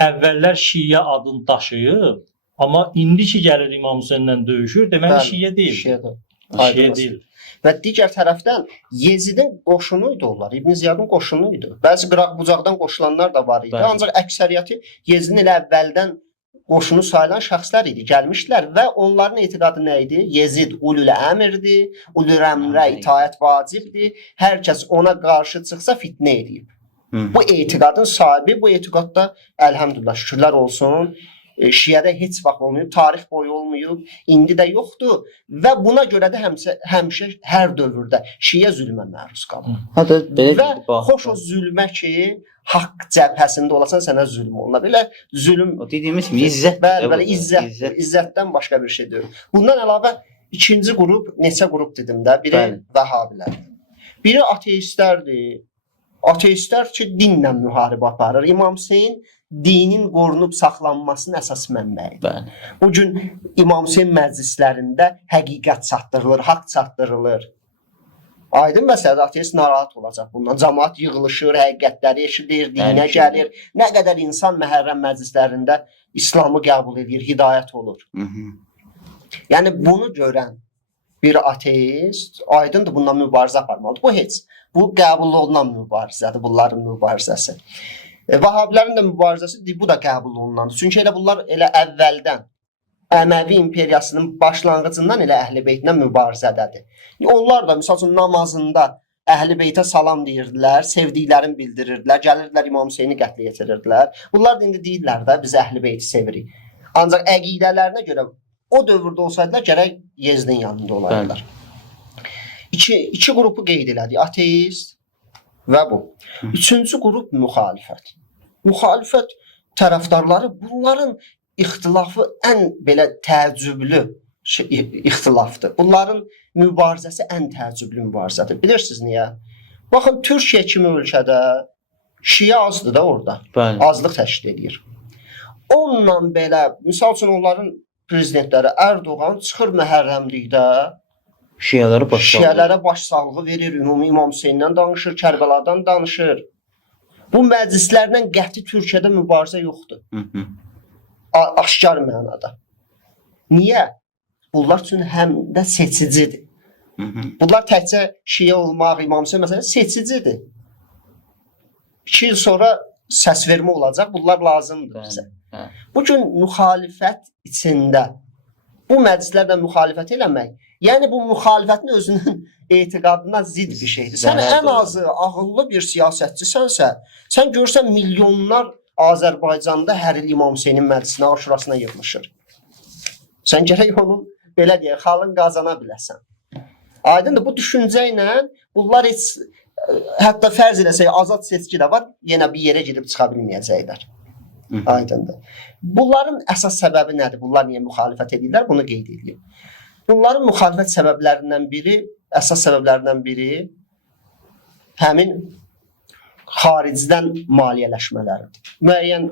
əvvəllər şiə adını daşıyıb, amma indi ki gəlir İmam Hüseynlə döyüşür, deməli şiə deyil. Şiə deyil. Və digər tərəfdən Yezidin qoşunu idi onlar. İbn Ziyadın qoşunu idi. Bəzi qıraq bucaqdan qoşulanlar da var idi. Bəli. Ancaq əksəriyyəti Yezidin elə əvvəldən qoşunu sayılan şəxslər idi. Gəlmişdilər və onların etiqadı nə idi? Yezid ulul əmrdir, ulul əmrə itaət vacibdir. Hər kəs ona qarşı çıxsa fitnə edib. Bu etiqadın sahibi, bu etiqadda əlhəmdülillah şükürlər olsun, Şiədə heç vaxt olmayıb, tarix boyu olmayıb, indi də yoxdur və buna görə də həmişə hər dövrdə Şiə zülmə məruz qalır. Hətta belə Və xoş o zülmə ki, haqq cəbhəsində olasan sənə zülm oluna. Belə zülm o dediyimiz kimi izzət. bəli, izzətdən başqa bir şey deyil. Bundan əlavə ikinci qrup, neçə qrup dedim də, biri Vəhabilər. Biri ateistlərdir. Ateistlər ki, dinlə müharibə aparır. İmam Hüseyn dinin qorunub saxlanmasının əsas mənbəyidir. Bəli. Bu gün İmam Hüseyn məclislərində həqiqət çatdırılır, haqq çatdırılır. Aydın məsələdir, ateist narahat olacaq bundan. Cəmaət yığılışır, həqiqətləri eşidir, dinə gəlir. Nə qədər insan Məhərrəm məclislərində İslamı qəbul edir, hidayət olur. Yəni bunu görən bir ateist aydındır bundan mübarizə aparmalıdır. Bu heç. Bu qəbul olunan mübarizədir, bunların mübarizəsi. Vəhabilərin də mübarizəsi bu da qəbul olunandır. Çünki elə bunlar elə əvvəldən Əməvi imperiyasının başlanğıcından elə Əhl-i Beytlə mübarizədədir. Onlar da məsəl üçün namazında Əhl-i Beytə salam deyirdilər, sevdiklərini bildirirdilər, gəlirdilər İmam Hüseyni qətlə yetirirdilər. Bunlar da indi deyirlər də biz Əhl-i Beyti sevirik. Ancaq əqidələrinə görə o dövrdə olsaydılar gərək Yezdin yanında olaydılar. İki qrupu qeyd elədik. Ateist və bu. Üçüncü qrup müxalifət. Müxalifət tərəfdarları bunların ixtilafı ən belə təəccüblü ixtilafdır. Bunların mübarizəsi ən təəccüblü mübarizədir. Bilirsiniz niyə? Baxın, Türkiyə kimi ölkədə Şiə azdır da orada. Bəli. Azlıq təşkil edir. Onunla belə, misal üçün onların prezidentləri Erdoğan çıxır Məhərrəmlikdə Şiələrə başsağlığı verir, ümumi İmam Hüseyndən danışır, Kərbəladan danışır. Bu məclislərlə qəti Türkiyədə mübarizə yoxdur. Aşkar mənada. Niyə? Bunlar üçün həm də seçicidir. Bunlar təkcə Şiə olmaq, İmam Hüseyn məsələn seçicidir. 2 il sonra səs vermə olacaq, bunlar lazımdır bizə. Bugün müxalifət içində bu məclislərlə müxalifət eləmək, yəni bu müxalifətin özünün etiqadına zidd bir şeydir. Sən ən azı ağıllı bir siyasətçisənsə, sən görsən milyonlar Azərbaycanda hər il İmam Hüseynin məclisinə, aşurasına yığılışır. Sən gərək onun belə deyək, xalın qazana biləsən. Aydındır, bu düşüncə ilə bunlar heç, hətta fərz eləsək azad seçki də var, yenə bir yerə gedib çıxa bilməyəcəklər. Aydındır. Bunların əsas səbəbi nədir? Bunlar niyə müxalifət edirlər? Bunu qeyd edeyim. Bunların müxalifət səbəblərindən biri, əsas səbəblərindən biri həmin xaricdən maliyyələşmələridir. Müəyyən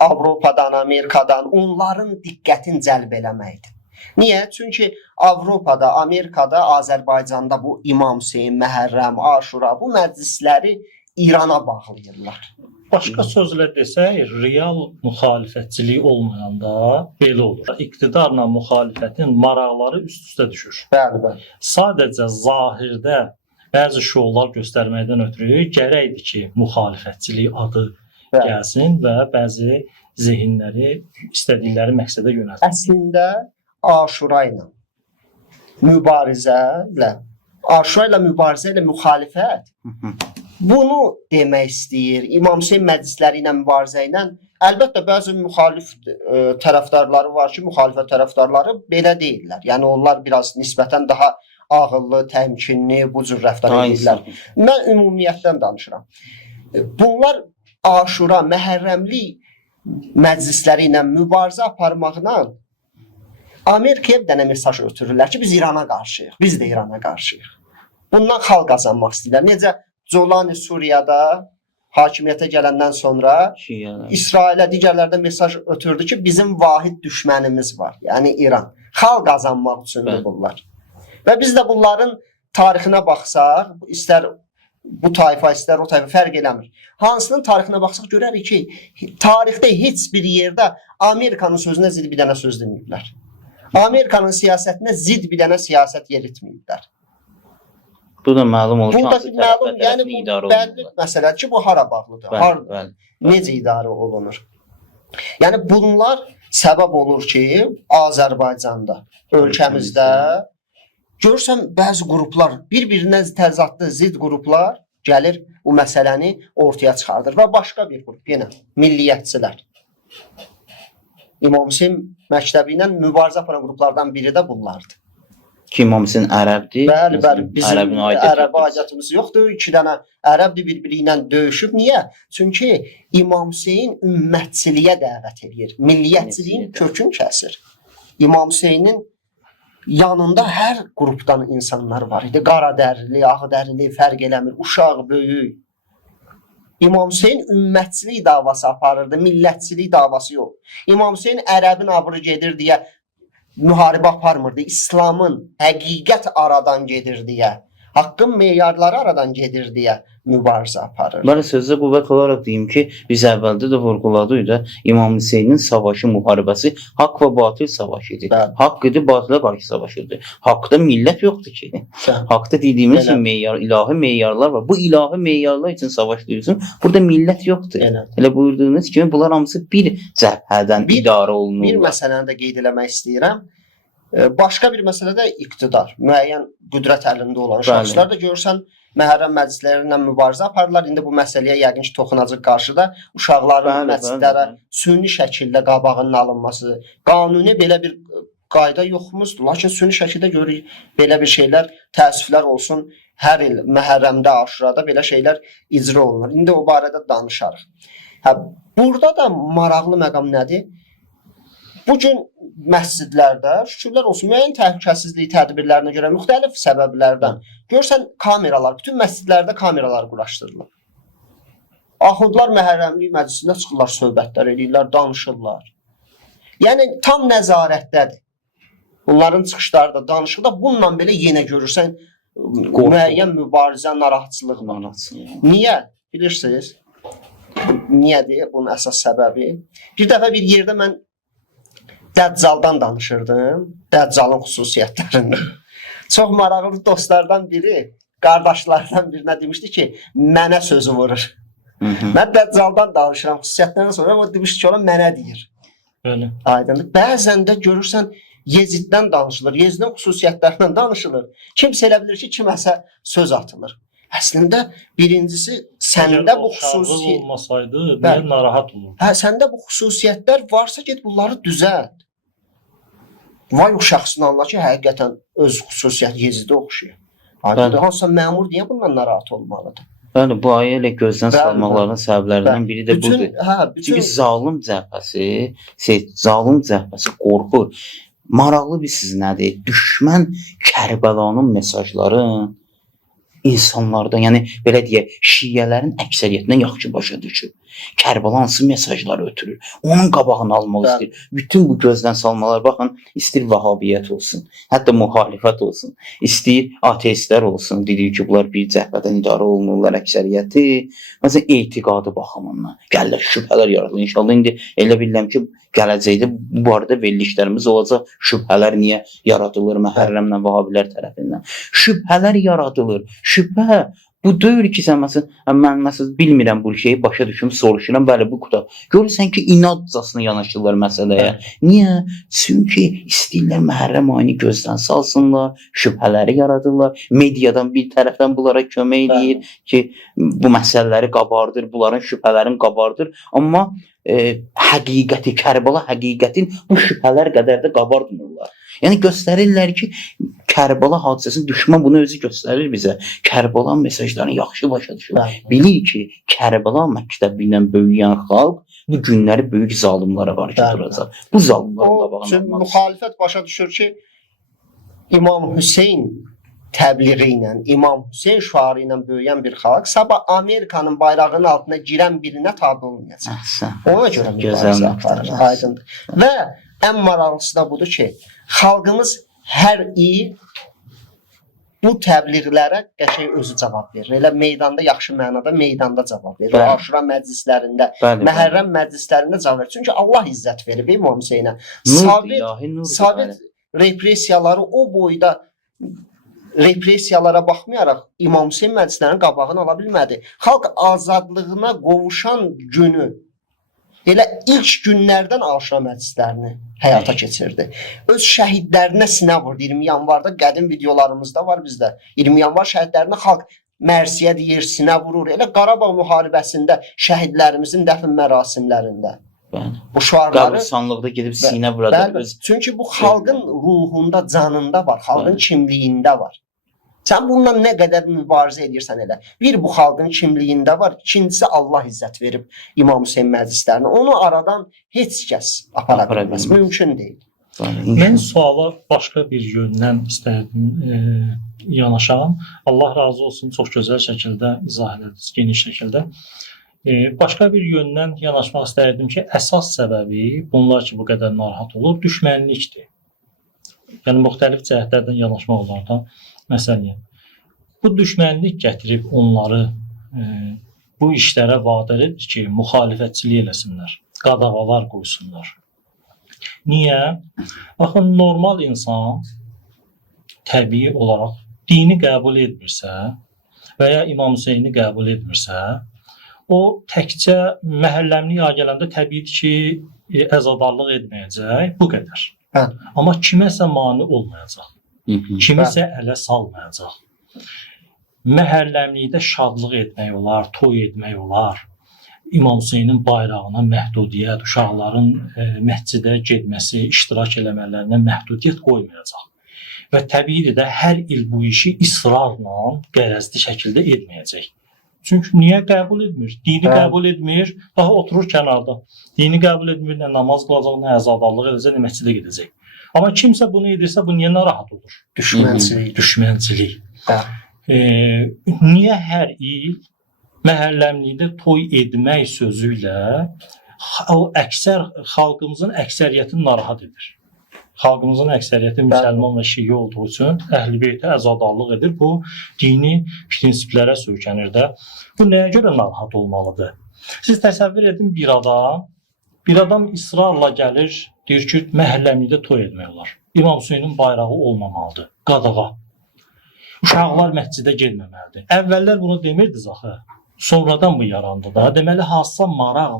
Avropadan, Amerikadan onların diqqətini cəlb eləməkdir. Niyə? Çünki Avropada, Amerikada, Azərbaycanda bu İmam Hüseyn, Məhərrəm, Aşura bu məclisləri İrana bağlayırlar. Başqa sözlə desək, real müxalifətçilik olmayanda belə olur. İqtidarla müxalifətin maraqları üst-üstə düşür. Bəli, bəli. Sadəcə zahirdə bəzi şovlar göstərməkdən ötürü gərəkdir ki, müxalifətçilik adı gəlsin və bəzi zehinləri istədikləri məqsədə yönəlsin. Əslində Aşura ilə mübarizə ilə müxalifət bunu demək istəyir. İmam Hüseyn məclisləri ilə mübarizə ilə əlbəttə bəzi müxalif tərəfdarları var ki, müxalifət tərəfdarları belə deyirlər. Yəni onlar biraz nisbətən daha ağıllı, təmkinli bu cür rəftar edirlər. Mən ümumiyyətdən danışıram. Bunlar Aşura, Məhərrəmlik məclisləri ilə mübarizə aparmaqla Amerikaya bir dənə mesaj ötürürlər ki, biz İrana qarşıyıq, biz də İrana qarşıyıq. Bundan xalq qazanmaq istəyirlər. Necə Colani Suriyada hakimiyyətə gələndən sonra İsrailə, digərlərdə mesaj ötürdü ki, bizim vahid düşmənimiz var, yəni İran. Xalq qazanmaq üçündür bunlar. Və biz də bunların tarixinə baxsaq, istər bu tayfa, istər o tayfa fərq eləmir. Hansının tarixinə baxsaq görərik ki, tarixdə heç bir yerdə Amerikanın sözünə zidd bir dənə söz deməyiblər. Amerikanın siyasətinə zidd bir dənə siyasət yeritməyiblər. Bu da məlum olur ki, hansı tərəflər tərəfindən idarə olunur. Bəlli məsələdir ki, bu hara bağlıdır, necə idarə olunur. Yəni bunlar səbəb olur ki, Azərbaycanda, ölkəmizdə görürsən bəzi qruplar, bir-birinə təzadlı zidd qruplar gəlir bu məsələni ortaya çıxardır və başqa bir qrup, yenə milliyyətçilər. İmam Hüseyn məktəbi ilə mübarizə aparan qruplardan biri də bunlardır. Ki İmam Hüseyn ərəbdir. Bəli, bəli. Bizim Ərəbin aidiyyəti ərəb yoxdur. aidiyyatımız yoxdur. 2 dənə ərəbdir bir-biri ilə döyüşüb. Niyə? Çünki İmam Hüseyn ümmətçiliyə dəvət edir. Milliyyətçiliyin kökünü kəsir. İmam Hüseynin yanında hər qrupdan insanlar var idi. Qaradərili, ağdərili, fərq eləmir. Uşaq, böyük. İmam Hüseyn ümmətçilik davası aparırdı, millətçilik davası yox. İmam Hüseyn ərəbin abırı gedir deyə müharibə aparmırdı. İslamın həqiqət aradan gedir deyə, haqqın meyarları aradan gedir deyə mübarizə aparır. Bəli, sözə qüvvət olaraq deyim ki, biz əvvəldə də vurğuladıq da, İmam Hüseynin savaşı, müharibəsi haqq və batil savaşı idi. Bəli. Haqq idi, batilə qarşı savaşı idi. Haqqda millət yoxdur ki. Bəli. Haqqda dediyimiz Elə. kimi meyar, ilahi meyarlar var. Bu ilahi meyarlar üçün savaşlayırsan, burada millət yoxdur. Elə. Elə buyurduğunuz kimi bunlar hamısı bir cəbhədən Bir- idarə Bir olunurlar. məsələni də qeyd eləmək istəyirəm. Başqa bir məsələ də iqtidar. Müəyyən qüdrət əlində olan Bəli. şəxslər də görürsən Məhərrəm məclisləri ilə mübarizə aparırlar. İndi bu məsələyə yəqin ki, toxunacaq qarşıda uşaqların Bəli, məscidlərə bəli, bəli. süni şəkildə qabağının alınması, qanuni belə bir qayda yoxmuzdur. Lakin süni şəkildə görürük belə bir şeylər, təəssüflər olsun, hər il Məhərrəmdə, Aşurada belə şeylər icra olunur. İndi o barədə danışarıq. Hə, burada da maraqlı məqam nədir? Bu gün məscidlərdə şükürlər olsun müəyyən təhlükəsizlik tədbirlərinə görə müxtəlif səbəblərdən görsən kameralar, bütün məscidlərdə kameralar quraşdırılır. Axundlar Məhərrəmlik məclisində çıxırlar, söhbətlər edirlər, danışırlar. Yəni tam nəzarətdədir. Bunların çıxışları da danışıqda bununla belə yenə görürsən müəyyən mübarizə, narahatçılıq var. Niyə? Bilirsiniz? Niyədir bunun əsas səbəbi? Bir dəfə bir yerdə mən Dəccaldan danışırdım. Dəccalın xüsusiyyətlərindən. Çox maraqlı dostlardan biri, qardaşlardan birinə demişdi ki, mənə sözü vurur. Mən Dəccaldan danışıram xüsusiyyətlərindən sonra o demişdi ki, ona mənə deyir. Bəli. Aydındır. Bəzən də görürsən Yeziddən danışılır, Yezidin xüsusiyyətlərindən danışılır. Kimsə elə bilir ki, kiməsə söz atılır. Əslində birincisi səndə bu xüsusiyyət olmasaydı Bəli. mən narahat olurdum. Hə, səndə bu xüsusiyyətlər varsa get bunları düzəlt. Vay o şəxsin anla ki, həqiqətən öz xüsusiyyət Yezidə oxşuyur. Aydındır. Hansısa məmur niyə bundan narahat olmalıdır? Bəli, bu ayə ilə gözdən Bəli, salmaqların səbəblərindən biri də budur. bütün Çünki zalim cəbhəsi qorxur. Maraqlı bir siz nədir? Düşmən Kərbəlanın mesajları insanlardan, yəni belə deyək, şiələrin əksəriyyətinə yaxşı başa düşür. Kərbəla hansı mesajları ötürür? Onun qabağını almaq Bəli. istəyir. Bütün bu gözdən salmalar, baxın, istəyir Vəhabiyyət olsun, hətta müxalifət olsun, istəyir ateistlər olsun. Dedik ki, bunlar bir cəbhədən idarə olunurlar əksəriyyəti. Məsələn, etiqadı baxımından gəlirlər, şübhələr yaradılır. İnşallah indi elə bilirəm ki, gələcəkdə bu barədə verilişlərimiz olacaq. Şübhələr niyə yaradılır Məhərrəmlə Vəhabilər tərəfindən? Şübhələr yaradılır. Şübhə bu deyil ki, sən mən bilmirəm bu şeyi başa düşüm, soruşuram, bəli bu quda. Görürsən ki, inadcasına yanaşırlar məsələyə. Niyə? Çünki istəyirlər Məhərrəm ayını gözdən salsınlar, şübhələri yaradırlar. Mediadan bir tərəfdən bunlara kömək eləyir ki, bu məsələləri qabardır, bunların şübhələrini qabardır. Amma həqiqəti, Kərbəla həqiqətin bu şübhələr qədər də qabardmırlar. Yəni göstərirlər ki, Kərbəla hadisəsinin düşmən bunu özü göstərir bizə. Kərbəla mesajlarını yaxşı başa düşür. Bilir ki, Kərbəla məktəbi ilə böyüyən xalq bu günləri böyük zalimlara qarşı duracaq. Bu zalimların qabağını almaq. Müxalifət başa düşür ki, İmam Hüseyn təbliği ilə, İmam Hüseyn şüarı ilə böyüyən bir xalq sabah Amerikanın bayrağının altına girən birinə tabe olmayacaq. Ona görə mübarizə aparır. Aydındır. Və ən maraqlısı da budur ki, xalqımız hər il bu təbliğlərə qəşəng özü cavab verir. Elə meydanda, yaxşı mənada meydanda cavab verir. Aşura məclislərində, Məhərrəm məclislərində cavab verir. Çünki Allah izzət verib İmam Hüseynə. Sovet repressiyaları o boyda repressiyalara baxmayaraq İmam Hüseyn məclislərinin qabağını ala bilmədi. Xalq azadlığına qovuşan günü elə ilk günlərdən Aşura məclislərini həyata keçirdi. Öz şəhidlərinə sinə vurdu. 20 yanvarda qədim videolarımızda var bizdə. 20 yanvar şəhidlərinə xalq mərsiyyə deyir, sinə vurur. Elə Qarabağ müharibəsində şəhidlərimizin dəfn mərasimlərində. Bəli. Bu şüarları Qəbristanlıqda gedib sinə burada bəli, öz çünki bu xalqın ruhunda, canında var, xalqın Bəli. kimliyində var. Sən bununla nə qədər mübarizə edirsən elə. Bir, bu xalqın kimliyində var. İkincisi, Allah izzət verib İmam Hüseyn məclislərinə. Onu aradan heç kəs apara Apara bilməz. bilməz. Mümkün deyil. Bəli, Mən inşallah. suala başqa bir yöndən istərdim yanaşam. Allah razı olsun, çox gözəl şəkildə izah edildiniz, geniş şəkildə. Başqa bir yöndən yanaşmaq istərdim ki, əsas səbəbi bunlar ki, bu qədər narahat olur, düşmənlikdir. Yəni müxtəlif cəhətlərdən yanaşmaq olar da məsələyə. Bu düşmənlik gətirib onları bu işlərə vadar edir ki, müxalifətçilik eləsinlər, qadağalar qoysunlar. Niyə? Baxın, normal insan təbii olaraq dini qəbul etmirsə və ya İmam Hüseyni qəbul etmirsə, o təkcə məhəlləmlik gələndə təbiidir ki, əzadarlıq etməyəcək, bu qədər. Hə. Amma kiməsə mane olmayacaq, Hı -hı. kimisə ələ salmayacaq. Məhəlləmlikdə şadlıq etmək olar, toy etmək olar. İmam Hüseynin bayrağına məhdudiyyət, uşaqların məscidə getməsi, iştirak eləmələrinə məhdudiyyət qoymayacaq. Və təbiidir də hər il bu işi israrla, qərəzli şəkildə etməyəcək. Çünki niyə qəbul etmir? Dini Hə. qəbul etmir, daha oturur kənarda. Dini qəbul etmir, nə namaz qılacaq, nə əzadarlıq edəcək, nə məscidə gedəcək. Amma kimsə bunu edirsə, bu niyə narahat olur? Düşmənçilik. Düşmənçilik. Hə. Niyə hər il məhəlləmlikdə toy etmək sözü ilə o xalqımızın əksəriyyətini narahat edir. Xalqımızın əksəriyyəti müsəlman və şiə olduğu üçün Əhl-i-Beytə əzadarlıq edir. Bu dini prinsiplərə söykənir də. Bu nəyə görə narahat olmalıdır? Siz təsəvvür edin, bir adam israrla gəlir, deyir ki, məhəlləmlikdə toy etmək olar. İmam Hüseynin bayrağı olmamalıdır, qadağa. Uşaqlar məscidə getməməlidir. Əvvəllər bunu demirdiniz axı. Sonradan bu yarandı da. Deməli, hansısa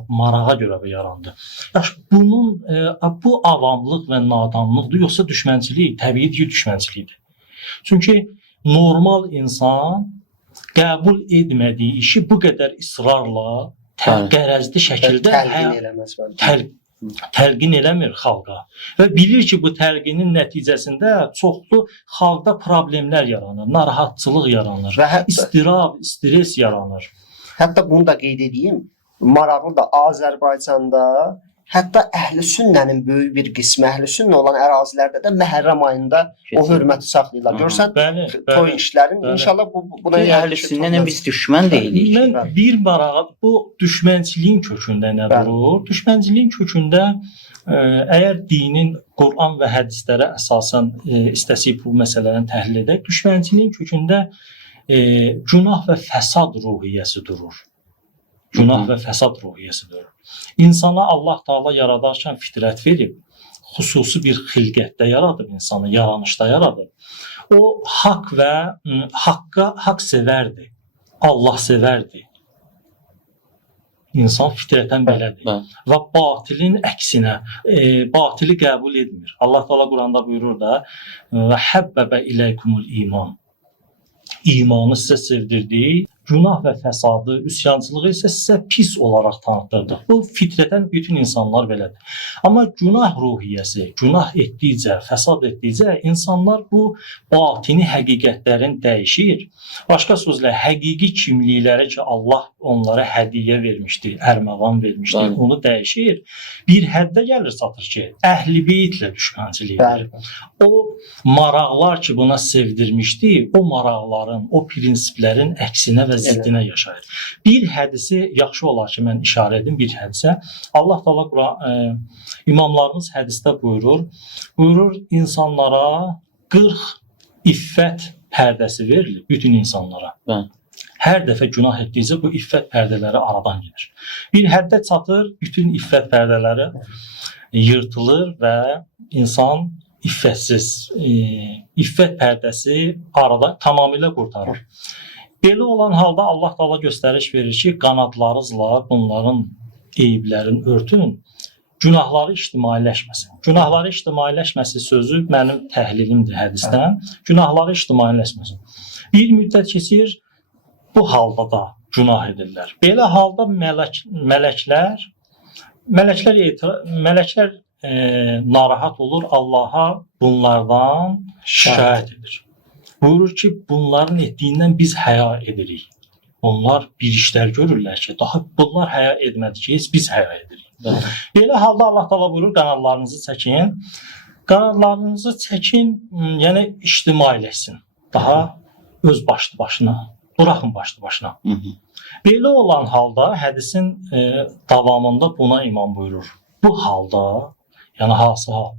marağa görə bu yarandı. Bu avamlıq və nadanlıqdır, yoxsa düşmənçilik? Təbii ki, düşmənçilikdir. Çünki normal insan qəbul etmədiyi işi bu qədər israrla, qərəzli şəkildə təlqin eləməz. təlqin eləmir xalqa və bilir ki, bu təlqinin nəticəsində çoxlu xalqda problemlər yaranır, narahatçılıq yaranır, Və hətta- istirab, stres yaranır. Hətta bunu da qeyd edeyim. Maraqlı da Azərbaycanda hətta Əhl-i-Sünnənin böyük bir qismi Əhl-i-Sünnə olan ərazilərdə də Məhərrəm ayında o hörməti saxlayırlar. Görsən Bəli, toy bəli. işlərin bəli. inşallah buna Əhl-i-Sünnə biz düşmən deyilik. Mən bir marağa bu düşmənçiliyin kökündə nə Bəli. durur? Düşmənçiliyin kökündə əgər dinin Quran və hədislərə əsasən istəsik bu məsələni təhlil edək, düşmənçiliyin kökündə günah və fəsad ruhiyyəsi durur. Günah və fəsad ruhiyyəsi durur. İnsana Allah Taala yaradarkən fitrət verib, xüsusi bir xilqətdə yaradıb insanı, yaranışda yaradıb. O haqq sevərdi, Allah sevərdi. İnsan fitrətən belədir. Və batilin əksinə, batili qəbul etmir. Allah Taala Quranda buyurur da: "Və həbbəbə iləykumul iman." İmanı sizə sevdirdi, günah və fəsadı, üsyançılığı isə sizə pis olaraq tanıtdırdı. Bu fitrətən bütün insanlar belədir. Amma günah ruhiyyəsi, günah etdikcə, fəsad etdikcə insanlar bu batini həqiqətlərin dəyişir. Başqa sözlə, həqiqi kimlikləri ki, Allah onlara hədiyyə vermişdi, ərməğan vermişdi, Bəli. onu dəyişir. Bir həddə gəlir çatır ki, Əhl-i-Beytlə düşmənçilik edir. O maraqlar ki, buna sevdirmişdi, o maraqların, o prinsiplərin əksinə və ziddinə yaşayır. Bir hədisi yaxşı olar ki, mən işarə edim bir hədisə. Allah Taala imamlarımız hədisdə buyurur insanlara 40 iffət pərdəsi verilir bütün insanlara. Bəli. Hər dəfə günah etdikcə bu iffət pərdələri aradan gedir. Bir həddə çatır, bütün iffət pərdələri yırtılır və insan iffətsiz, iffət pərdəsi aradan tamamilə qurtarır. Belə olan halda Allah Taala göstəriş verir ki, qanadlarınızla bunların eyblərini örtün, günahları ictimailəşməsin. Günahları ictimailəşməsi sözü mənim təhlilimdir hədisdən. Günahları ictimailəşməsin. Bir müddət keçir, bu halda da günah edirlər. Belə halda mələklər Mələklər narahat olur, Allaha bunlardan şikayət edir. Buyurur ki, bunların etdiyindən biz həya edirik. Onlar bir işlər görürlər ki, daha bunlar həya etmədi ki, biz həya edirik. Belə halda Allah Taala buyurur, qanadlarınızı çəkin. Qanadlarınızı çəkin, yəni ictimailəşsin. Daha öz başlı başına, buraxın başlı başına. Belə olan halda hədisin davamında buna imam buyurur. Bu halda, yəni hansı hal?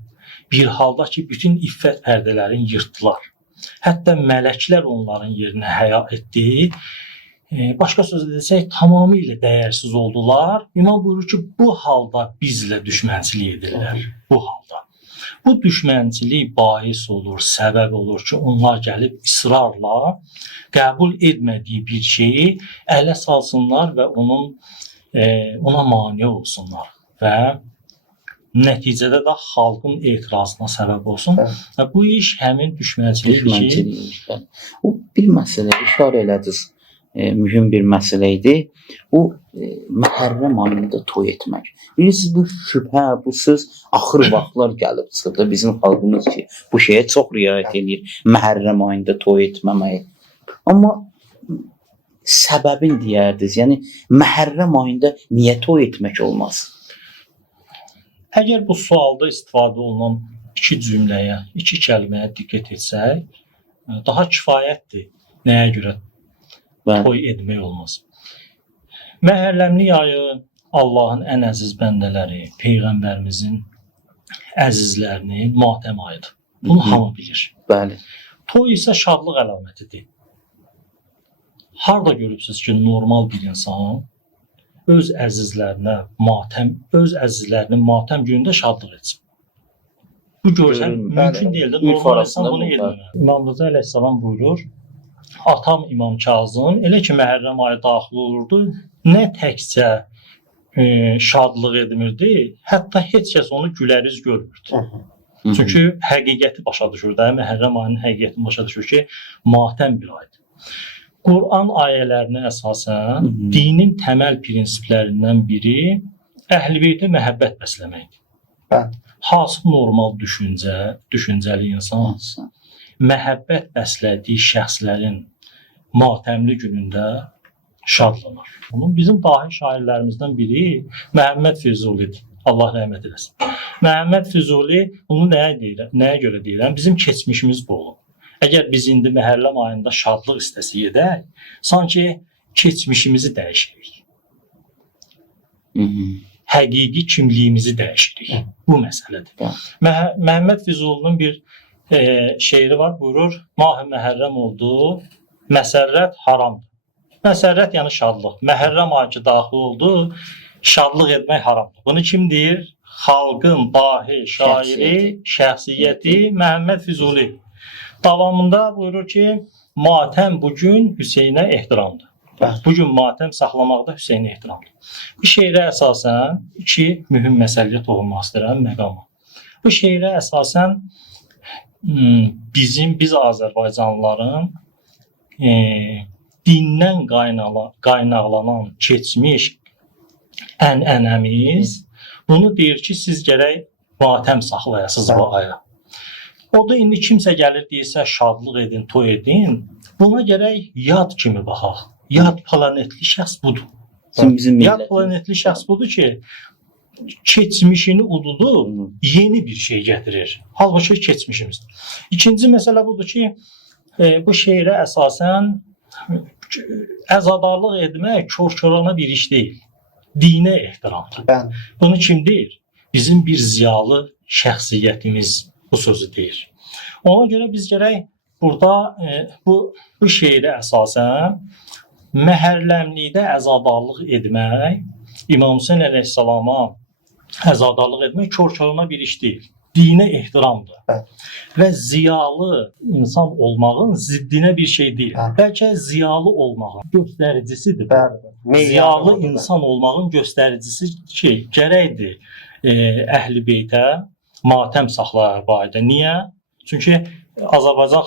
Bir halda ki, bütün iffət pərdələrini yırtdılar. Hətta mələklər onların yerinə həya etdi. Başqa sözlə desək, tamamilə dəyərsiz oldular. İmam buyurur ki, bu halda bizlə düşmənçilik edirlər. Bu halda. Bu düşmənçilik bahis olur, səbəb olur ki, onlar gəlib israrla qəbul etmədiyi bir şeyi ələ salsınlar və ona mane olsunlar və nəticədə də xalqın etirazına səbəb olsun. Və bu iş həmin düşmənçilik. O bir məsələ işarə elədiniz. Mühüm bir məsələ idi. O Məhərrəm ayında toy etmək. Bilirsiniz, bu şübhə, bu söz axır vaxtlar gəlib çıxdı bizim xalqımız ki, bu şeyə çox riayət edir. Məhərrəm ayında toy etməməyi. Amma səbəbin deyərdiniz. Yəni Məhərrəm ayında niyə toy etmək olmaz? Əgər bu sualda istifadə olunan iki cümləyə, iki kəlməyə diqqət etsək, daha kifayətdir. Nəyə görə toy etmək olmaz? Məhərrəmlik ayı Allahın ən əziz bəndələri, Peyğəmbərimizin əzizlərini matəm ayıdır. Bunu hamı bilir. Bəli. Toy isə şadlıq əlamətidir. Harda görübsünüz ki, normal bir insan öz əzizlərinə matəm günündə şadlıq etsin? Bu görsən mümkün deyil. Normal insan bunu etmir. İmam Rıza əleyhissalam buyurur, atam İmam Kazım elə ki Məhərrəm ayı daxil olurdu, nə təkcə şadlıq etmirdi, hətta heç kəs onu güləriz görmürdü. Çünki həqiqəti başa düşür də, Məhərrəm ayının həqiqətini başa düşür ki, matəm bir aydır. Quran ayələrinə əsasən dinin təməl prinsiplərindən biri Əhl-i-Beytə məhəbbət bəsləməkdir. Hansı normal düşüncəli insan məhəbbət bəslədiyi şəxslərin matəmli günündə şadlanır. Bizim dahi şairlərimizdən biri Məhəmməd Füzulidir. Allah rəhmət eləsin. Məhəmməd Füzuli bunu nəyə görə deyirəm? Bizim keçmişimiz bu olub. Əgər biz indi Məhərrəm ayında şadlıq istəsi edək, sanki keçmişimizi dəyişirik. Həqiqi kimliyimizi dəyişirik. Bu məsələdir. Məhəmməd Füzulinin bir şeiri var, buyurur, Mah-ı Məhərrəm oldu, məsərrət haramdır. Məsərrət yəni şadlıq. Məhərrəm ayı ki daxil oldu, şadlıq etmək haramdır. Bunu kim deyir? Xalqın dahi şairi, şəxsiyyəti Məhəmməd Füzuli. Davamında buyurur ki, matəm bugün Hüseynə ehtiramdır. Bugün matəm saxlamaqda Hüseynə ehtiramdır. Bu şeirə əsasən iki mühüm məsələyə toxunmaq istəyirəm məqama. Bu şeirə əsasən biz Azərbaycanlıların dindən qaynaqlanan keçmiş ənənəmiz bunu deyir ki, siz gərək matəm saxlayasınız bu aya. O da indi kimsə gəlir deyirsə şadlıq edin, toy edin, buna gərək yad kimi baxaq. Yad planetli şəxs budur. Yad planetli şəxs budur ki, keçmişini ududub yeni bir şey gətirir. Halbuki keçmişimizdir. İkinci məsələ budur ki, bu şeirə əsasən əzadarlıq etmək kör-körana bir iş deyil. Dinə ehtiramdır. Bunu kim deyir? Bizim bir ziyalı şəxsiyyətimiz bu sözü deyir. Ona görə biz gərək burada bu şeirə əsasən məhərrəmlikdə əzadarlıq etmək, İmam Hüseyn əleyhissalama əzadarlıq etmək kör-körana bir iş deyil. Dinə ehtiramdır. Və ziyalı insan olmağın ziddinə bir şey deyil. Bəlkə ziyalı olmağın göstəricisidir. Ziyalı insan olmağın göstəricisi ki, gərəkdir Əhl-i Beytə matəm saxlayar bu ayda. Niyə? Çünki Azərbaycan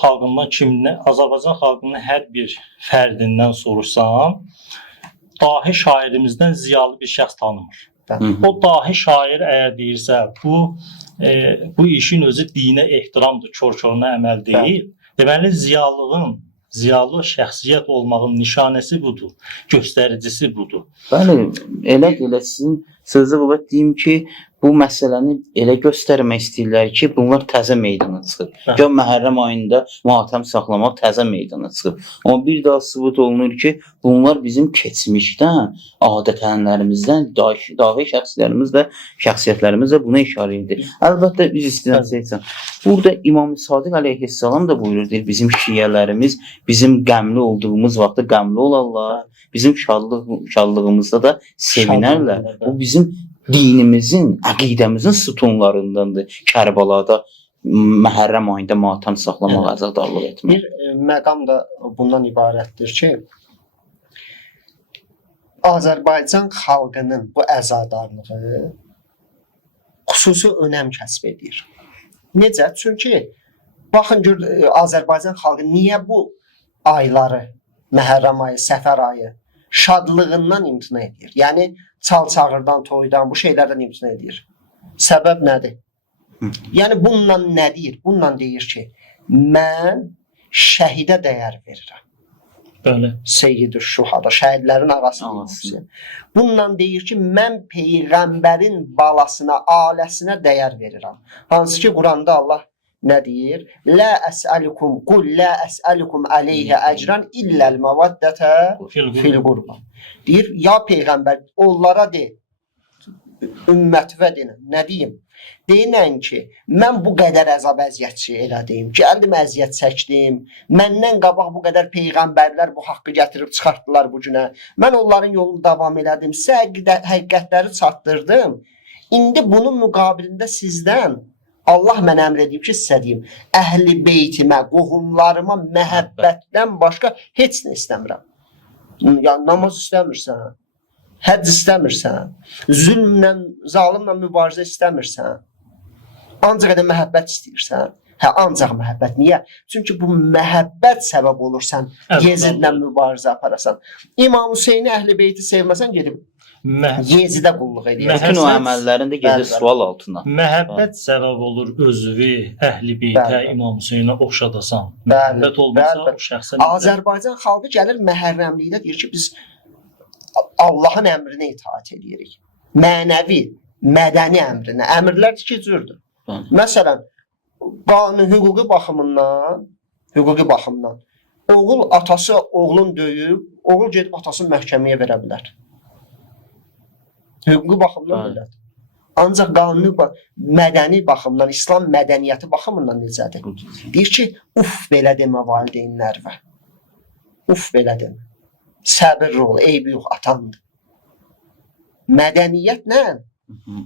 xalqının hər bir fərdindən soruşsam, dahi şairimizdən ziyalı bir şəxs tanımır. O dahi şair əgər deyirsə, bu işin özü dinə ehtiramdır, kör-körünə əməl deyil. Deməli ziyalı şəxsiyyət olmağın nişanəsi budur, göstəricisi budur. Bəli, elə sizin sözü bu deyim ki, bu məsələni elə göstərmək istəyirlər ki, bunlar təzə meydana çıxıb. Gör Məhərrəm ayında matəm saxlamaq təzə meydana çıxıb. Amma bir daha sübut olunur ki, bunlar bizim keçmişdən, adət-ənənələrimizdən, dahi şəxsiyyətlərimiz də buna işarə edir. Əlbəttə biz istəyirsən. Burada İmam Sadiq əleyhissalam da buyurur, bizim şiələrimiz bizim qəmli olduğumuz vaxtda qəmli olarlar, bizim şadlığımızda da sevinərlər. Bu bizim dinimizin, əqidəmizin sütunlarındandır. Kərbalada Məhərrəm ayında matəm saxlamaq, əzadarlıq etmək. Bir məqam da bundan ibarətdir ki, Azərbaycan xalqının bu əzadarlığı xüsusi önəm kəsb edir. Necə? Çünki baxın gör Azərbaycan xalqı niyə bu ayları, Məhərrəm ayı, Səfər ayı şadlığından imtina edir? Yəni çal-çağırdan, toydan, bu şeylərdən imtina edir. Səbəb nədir? Yəni bununla nə deyir? Bununla deyir ki, mən şəhidə dəyər verirəm. Bəli. Seyyid-ü Şuhada, şəhidlərin ağası. Bununla deyir ki, mən peyğəmbərin balasına, ailəsinə dəyər verirəm. Hansı ki, Quranda Allah nə deyir? La əsəlukum, qul la əsəlukum aleyhə əcran illəl məvaddətə fil qurba. Deyir, ya peyğəmbər, onlara de, ümmətvə deyin, nə deyim? Deyinən ki, mən bu qədər əzab əziyyətçi elədim, gəldim əziyyət çəkdim, məndən qabaq bu qədər peyğəmbərlər bu haqqı gətirib çıxartdılar bu günə, mən onların yolunu davam elədim, sizə həqiqətləri çatdırdım. İndi bunun müqabilində sizdən Allah mənə əmr edib ki, sizə deyim, əhli beytimə, qohumlarıma məhəbbətdən başqa heç nə istəmirəm. Ya, namaz istəmirsən, həcc istəmirsən, zülmlə, zalimlə mübarizə istəmirsən, ancaq elə məhəbbət istəyirsən. Hə, ancaq məhəbbət. Niyə? Çünki bu məhəbbət səbəb olursan, Yezidlə mübarizə aparasan. İmam Hüseyni Əhl-i Beyti sevməsən, gedib Yezidə qulluq edir. Bütün o əməllərində gedir sual altına. Məhəbbət səbəb olur özünü Əhl-i Beytə, İmam Hüseynə oxşadasan. Məhəbbət olmasa o şəxsə... Azərbaycan xalqı gəlir məhərrəmlikdə deyir ki, biz Allahın əmrinə itaat edirik. Mənəvi, mədəni əmrinə. Əmrlər iki cürdür. Məsələn, qanun hüquqi baxımdan oğul atası oğlun döyüb, oğul gedib atasını məhkəməyə verə bilər. Hüquqi baxımdan belədir. Ancaq qanuni, mədəni baxımdan, İslam mədəniyyəti baxımından necədir? Deyir ki, belə demə valideynlərə. Belə demə. Səbirli ol, eybi yox, atandır. Mədəniyyətlə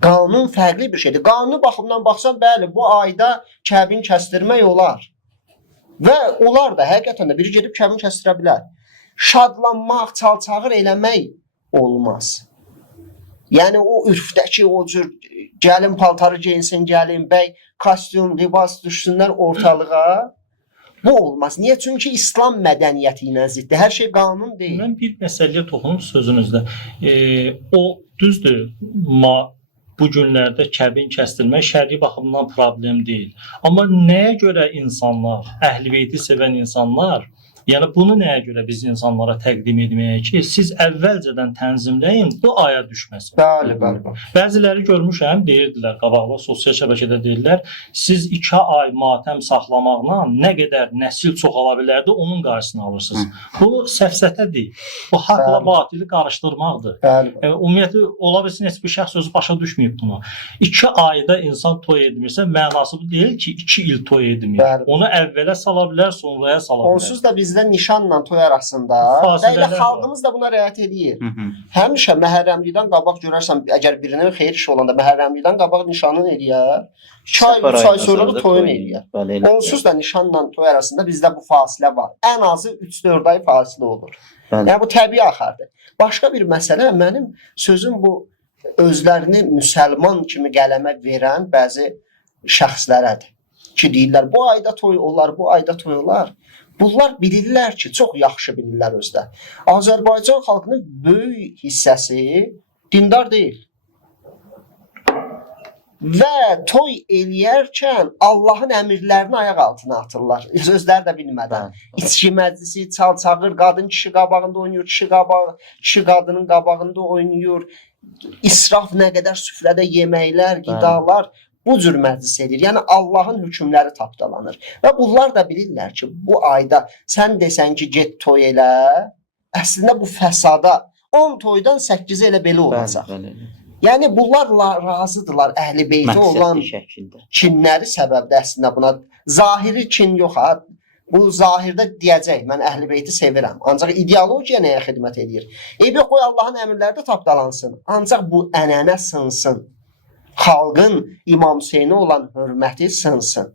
qanun fərqli bir şeydir. Qanuni baxımdan baxsan, bəli, bu ayda kəbin kəstirmək olar. Və onlar da həqiqətən də biri gedib kəbin kəstirə bilər. Şadlanmaq, çal-çağır eləmək olmaz. Yəni o ürfdəki o cür gəlin paltarı geyinsin, gəlin bəy, kostyum, libas düşsünlər ortalığa. Bu olmaz. Niyə? Çünki İslam mədəniyyəti ilə ziddir. Hər şey qanun deyil. Mən bir məsələyə toxunum sözünüzdə. O düzdür, bu günlərdə kəbin kəstirmək şəri baxımdan problem deyil. Amma nəyə görə insanlar, Əhl-i Beyti sevən insanlar, yəni bunu nəyə görə biz insanlara təqdim etməyək ki, siz əvvəlcədən tənzimləyin, bu aya düşməsin. Bəli. Bəziləri görmüşəm, deyirdilər, qabaqda sosial şəbəkədə deyirlər, siz 2 ay matəm saxlamaqla nə qədər nəsil çoxala bilərdi, onun qarşısını alırsınız. Bu səfsətə deyil. Bu haqla batili qarışdırmaqdır. Ümumiyyətlə, ola bilsin, heç bir şəxs özü başa düşməyib bunu. 2 ayda insan toy etmirsə, mənası bu deyil ki, 2 il toy etmir. Onu əvvələ sala bilər, sonraya sala bilər. Onsuz da bizdə nişanla toy arasında və xalqımız da buna riayət edir. Həmişə məhərrəmlikdən qabaq görərsən, əgər birinin xeyir işi olanda məhərrəmlikdən qabaq nişanın eləyər, 2 ay, 3 ay sonra da toyun eləyər. Onsuz da nişanla toy arasında bizdə bu fasilə var. Ən azı 3-4 ay fasilə olur. Yəni bu təbii axardır. Başqa bir məsələ, mənim sözüm bu özlərini müsəlman kimi qələmə verən bəzi şəxslərədir. Ki deyirlər, bu ayda toy olar, bu ayda toy olar. Bunlar bilirlər ki, çox yaxşı bilirlər özdə. Azərbaycan xalqının böyük hissəsi dindar deyil. və toy eləyərkən Allahın əmrlərini ayaq altına atırlar. Sözlər də bilmədən. İçki məclisi, çalçağır, qadın kişi qabağında oynayır, kişi qadının qabağında oynayır. İsraf nə qədər süfrədə yeməklər, qidalar bu cür məclis edir. Yəni Allahın hökmləri tapdalanır. Və bunlar da bilirlər ki, bu ayda sən desən ki, get toy elə, əslində bu fəsada 10 toydan 8-i elə belə olacaq. Yəni bunlarla razıdırlar əhli beyti olan kinləri səbəbdə əslində buna. Zahiri kin yox ha. Bu zahirdə deyəcək, mən əhl-i beyti sevirəm. Ancaq ideologiya nəyə xidmət edir? Eybi qoy Allahın əmrləri də tapdalansın. Ancaq bu ənənə sınsın. Xalqın İmam Hüseynə olan hörməti sınsın.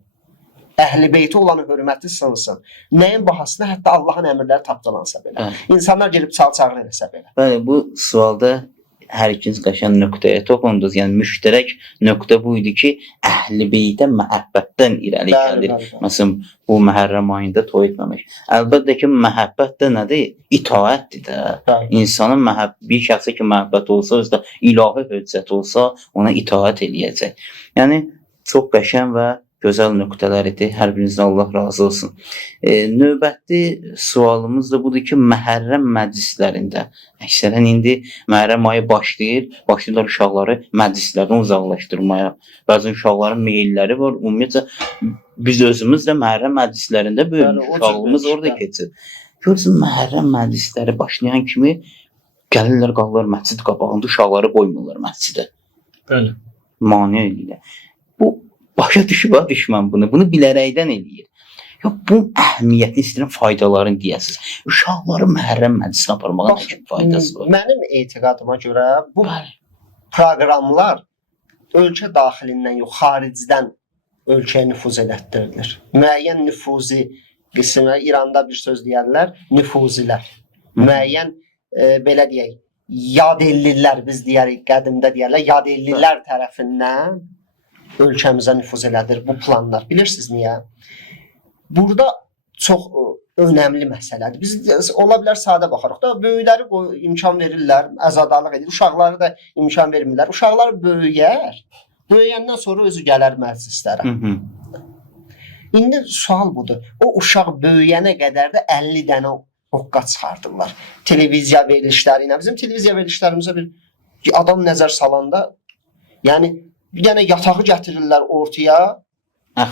Əhl-i beyti olan hörməti sınsın. Nəyin bahasına? Hətta Allahın əmrləri tapdalansa belə. İnsanlar gelib çalçağır eləsə belə. Bəli, bu sualda hər ikiniz qəşəng nöqtəyə toxundunuz. Yəni müştərək nöqtə bu idi ki, əhl-i beytə məhəbbətdən irəli gəlir. Məsələn, bu Məhərrəm ayında toy etməmək. Əlbəttə ki, məhəbbət də nədir? İtaətdir də. İnsanın bir şəxsə ki, məhəbbət olsa, özdə ilahi höccət olsa, ona itaət eləyəcək. Yəni çox qəşəng və gözəl nöqtələr idi. Hər birinizdən Allah razı olsun. Növbəti sualımız da budur ki, Məhərrəm məclislərində, əksərən indi Məhərrəm ayı başlayırlar uşaqları məclislərdən uzaqlaşdırmaya. Bəzən uşaqların meyilləri var. Ümumiyyətlə, biz özümüz də Məhərrəm məclislərində böyümüş. Uşaqlığımız orada keçir. Görürsən, Məhərrəm məclisləri başlayan kimi gəlirlər, qalırlar məscid qabağında, uşaqları qoymurlar məscidə. Bəli. Mane eləyirlər. Bu başa düşmən bunu bilərəkdən eləyir. Yox, bu əhəmiyyətli istəyirəm faydalarını deyəsiniz. Uşaqları Məhərrəm məclisinə aparmağın nə kimi faydası var? Mənim etiqadıma görə bu proqramlar ölkə daxilindən yox, xaricdən ölkəyə nüfuz elətdirilir. Müəyyən nüfuzi qismə İranda bir söz deyərlər, nüfuzilər. Müəyyən belə deyək, yad ellilər biz deyərik, qədimdə deyərlər, yad ellilər tərəfindən ölkəmizə nüfuz elədir bu planlar. Bilirsiniz niyə? Burada çox önəmli məsələdir. Biz ola bilər sadə baxarıq da, böyükləri imkan verirlər, əzadalıq edir. Uşaqları da imkan vermirlər. Uşaqlar böyüyər. Böyüyəndən sonra özü gələr məclislərə. İndi sual budur. O uşaq böyüyənə qədər də 50 dənə oqqa çıxardırlar. Televiziya verilişləri ilə. Bizim televiziya verilişlərimizə bir adam nəzər salanda, yəni bir dənə yatağı gətirirlər ortaya.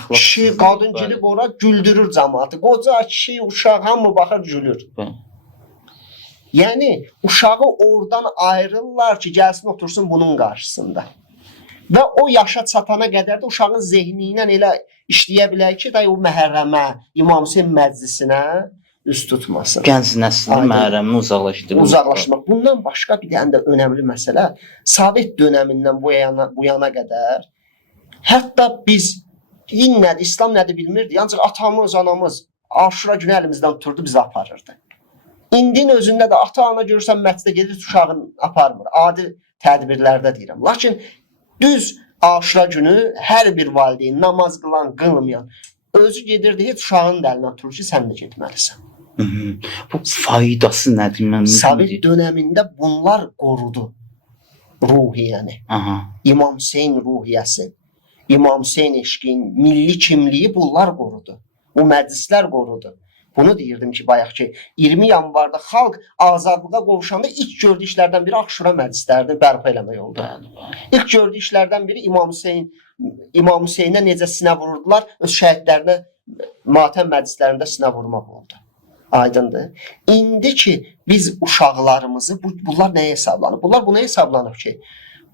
Kişi, qadın girib ora güldürür cəmaatı. Qoca, kişi, uşaq hamı baxır gülür. Yəni uşağı oradan ayrılırlar ki, gəlsin otursun bunun qarşısında. Və o yaşa çatana qədər də uşağın zehni ilə elə işləyə bilər ki, o Məhərrəmə, İmam Hüseyn məclisinə üst tutmasın. Gənc nəslini Məhərrəmini uzaqlaşdırmaq. Bundan başqa bir dənə də önəmli məsələ, Sovet dönəmindən bu yana qədər, hətta biz din nədir, İslam nədir bilmirdik, ancaq atamız, anamız Aşura günü əlimizdən tuturdu, bizi aparırdı. İndinin özündə də ata-ana görürsən məscidə gedir, uşağın aparmır. Adi tədbirlərdə deyirəm. Lakin düz Aşura günü hər bir valideyn namaz qılan, qılmayan özü gedirdi, heç uşağın da əlindən tutur ki, sən də getməlisən. Bu faydası nədir? Sovet dönəmində bunlar qorudu ruhiyyəni. İmam Hüseyn ruhiyyəsi, İmam Hüseyn eşqin, milli kimliyi bunlar qorudu. O məclislər qorudu. Bunu deyirdim ki, bayaq ki, 20 yanvarda xalq azadlığa qovuşanda ilk gördüyü işlərdən biri Aşura məclislərini bərpa eləmək oldu. İlk gördüyü işlərdən biri İmam Hüseynə necə sinə vururdular, öz şəhidlərinə matəm məclislərində sinə vurmaq oldu. Aydındır. İndi ki, biz uşaqlarımızı, bunlar nəyə hesablanıb? Bunlar buna hesablanıb ki,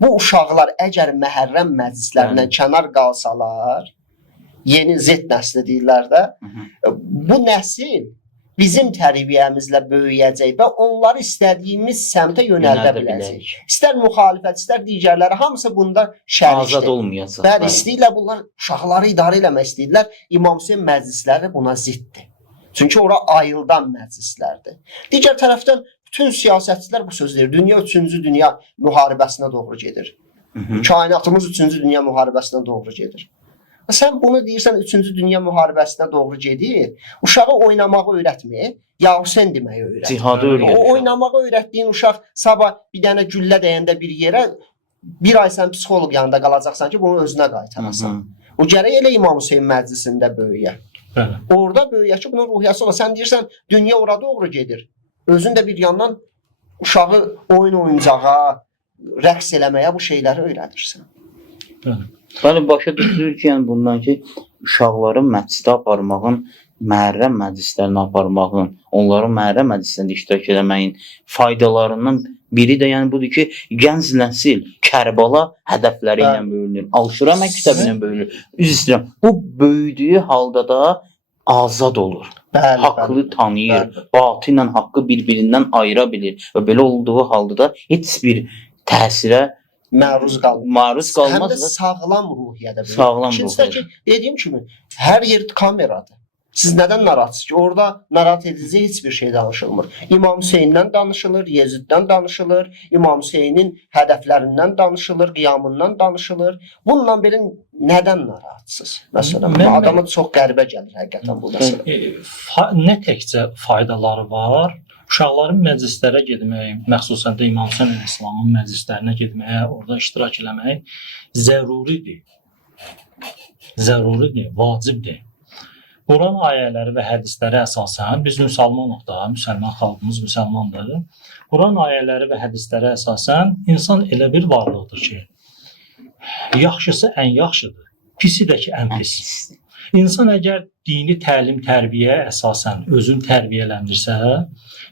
bu uşaqlar əgər Məhərrəm məclislərindən kənar qalsalar, yeni Z nəsli deyirlər də, bu nəsil bizim tərbiyəmizlə böyüyəcək və onları istədiyimiz səmtə yönəldə biləcək. İstər müxalifət, istər digərləri, hamısı bunda şərikdir. Azad olmayacaq. Bəli, istəyirlər bunlar uşaqları idarə eləmək istəyirlər. İmam Hüseyn məclisləri buna ziddir. Çünki ora ayıldan məclislərdir. Digər tərəfdən bütün siyasətçilər bu söz deyir. Dünya 3-cü dünya müharibəsinə doğru gedir. Kainatımız 3-cü dünya müharibəsinə doğru gedir. Sən bunu deyirsən 3-cü dünya müharibəsinə doğru gedir. Uşağı oynamağı öyrətmir, ya Hüseyn deməyi öyrətmir. Cihadı öyrədir. O oynamağı öyrətdiyin uşaq sabah bir dənə güllə dəyəndə bir yerə bir ay sən psixoloq yanında qalacaqsan ki, bunu özünə qaytarasan. O gərək elə İmam Hüseyn məclisində böyüyə. Bəli. Orada böyüyə ki, bunun ruhiyyəsi ola. Sən deyirsən, dünya ora doğru gedir. Özün də bir yandan uşağı oyun oyuncağa, rəqs eləməyə bu şeyləri öyrədirsən. Bəli. Bəli, başa düşülür ki, yəni bundan ki, uşaqları məclisdə aparmağın, məhərrəm məclislərinə aparmağın, onların məhərrəm məclislərində iştirak etməyin faydalarından biri də yəni budur ki, gənc nəsil Kərbala hədəfləri ilə böyünür, Alşura məktəbi ilə böyünür. Üzr istəyirəm, bu böyüdüyü halda da azad olur. Bəli, Haqqı tanıyır, bəli. batınla haqqı bir-birindən ayıra bilir və belə olduğu halda da heç bir təsirə Məruz qalmır. maruz Həm qalmaz də və sağlam ruhiyyədə böyüyür. Sağlam İkincisi də ki, dediyim kimi, hər yer kameradır. Siz nədən narahatsınız ki? Orada narahat edici heç bir şey danışılmır. İmam Hüseyndən danışılır, Yeziddən danışılır, İmam Hüseynin hədəflərindən danışılır, qiyamından danışılır. Bununla belə nədən narahatsınız? Məsələn, Mən- adama çox qəribə gəlir həqiqətən bu məsələ. Nə təkcə faydaları var, uşaqların məclislərə getmək, məxsusən də İmam Hüseyn əleyhissalamın məclislərinə getməyə, orada iştirak eləmək zəruridir. Zəruridir, vacibdir. Quran ayələri və hədislərə əsasən biz müsəlmanıq da, müsəlman xalqımız müsəlmandır. Quran ayələri və hədislərə əsasən insan elə bir varlıqdır ki, yaxşısı ən yaxşıdır, pisi də ki ən pis. İnsan əgər dini təlim, tərbiyə əsasən özünü tərbiyələndirsə,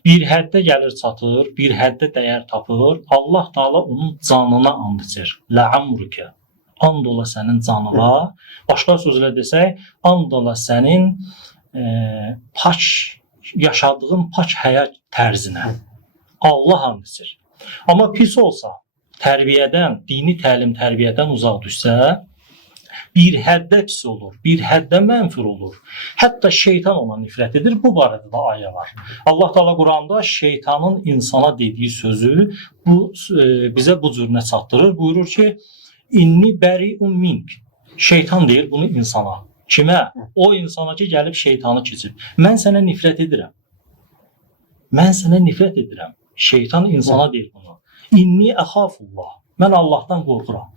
bir həddə gəlir çatır, bir həddə dəyər tapır, Allah Taala onun canına and içir. La'amruka. And ola sənin canına. Başqa sözlə desək, and ola sənin pak yaşadığın pak həyat tərzinə. Allah and içir. Amma pis olsa, tərbiyədən, dini təlim, tərbiyədən uzaq düşsə, bir həddə pis olur, bir həddə mənfur olur. Hətta şeytan ona nifrət edir. Bu barədə də ayə var. Allah Taala Quranda şeytanın insana dediyi sözü bizə bu cürünə çatdırır. Buyurur ki, İnni bəri'un mink. Şeytan deyir bunu insana. Kimə? O insana ki, gəlib şeytanı keçib. Mən sənə nifrət edirəm. Mən sənə nifrət edirəm. Şeytan insana deyir bunu. İnni əxafullah. Mən Allahdan qorxuram.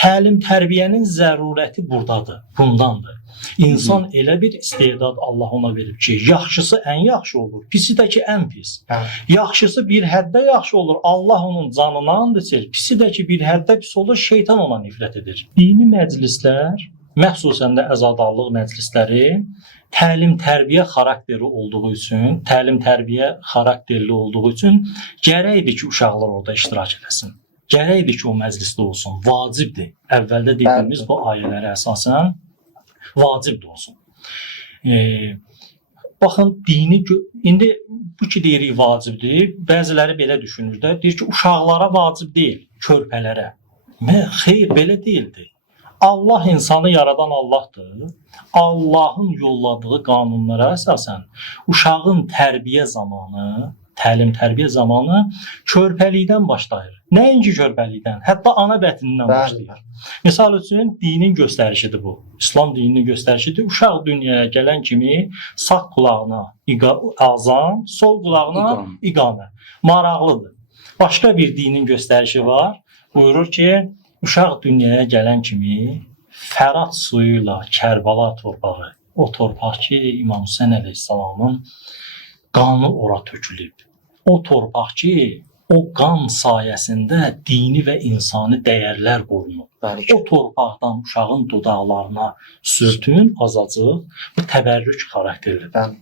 Təlim, tərbiyənin zərurəti buradadır, bundandır. İnsan elə bir istedad Allah ona verib ki, yaxşısı ən yaxşı olur, pisi də ki ən pis. Yaxşısı bir həddə yaxşı olur, Allah onun canına and içir, pisi də ki bir həddə pis olur, şeytan ona nifrət edir. Dini məclislər, məxsusən də əzadarlıq məclisləri, təlim-tərbiyə xarakteri olduğu üçün, təlim-tərbiyə xarakterli olduğu üçün gərəkdir ki, uşaqlar orada iştirak etsin. Gərəkdir ki, o məclisdə olsun, vacibdir. Əvvəldə dediyimiz bu ayələrə əsasən vacibdir olsun. Baxın, dini, indi bu ki deyirik vacibdir, bəziləri belə düşünür də, deyir ki, uşaqlara vacib deyil, körpələrə. Xeyr, belə deyildir. Allah insanı yaradan Allahdır. Allahın yolladığı qanunlara əsasən uşağın tərbiyə zamanı, təlim-tərbiyə zamanı körpəlikdən başlayır. Nəinki körpəlikdən, hətta ana bətnindən başlayır. Misal üçün, dinin göstərişidir bu. İslam dininin göstərişidir. Uşaq dünyaya gələn kimi sağ qulağına azan, sol qulağına iqamə. Maraqlıdır. Başqa bir dinin göstərişi var. Buyurur ki, uşaq dünyaya gələn kimi Fərat suyu ilə Kərbala torpağı, o torpaq ki, İmam Hüseyn əleyhissalamın qanı ora tökülüb. O torpaq ki, o qan sayəsində dini və insani dəyərlər qorunub. O torpaqdan uşağın dodaqlarına sürtün, azacıq, bu təbərrük xarakterlidir.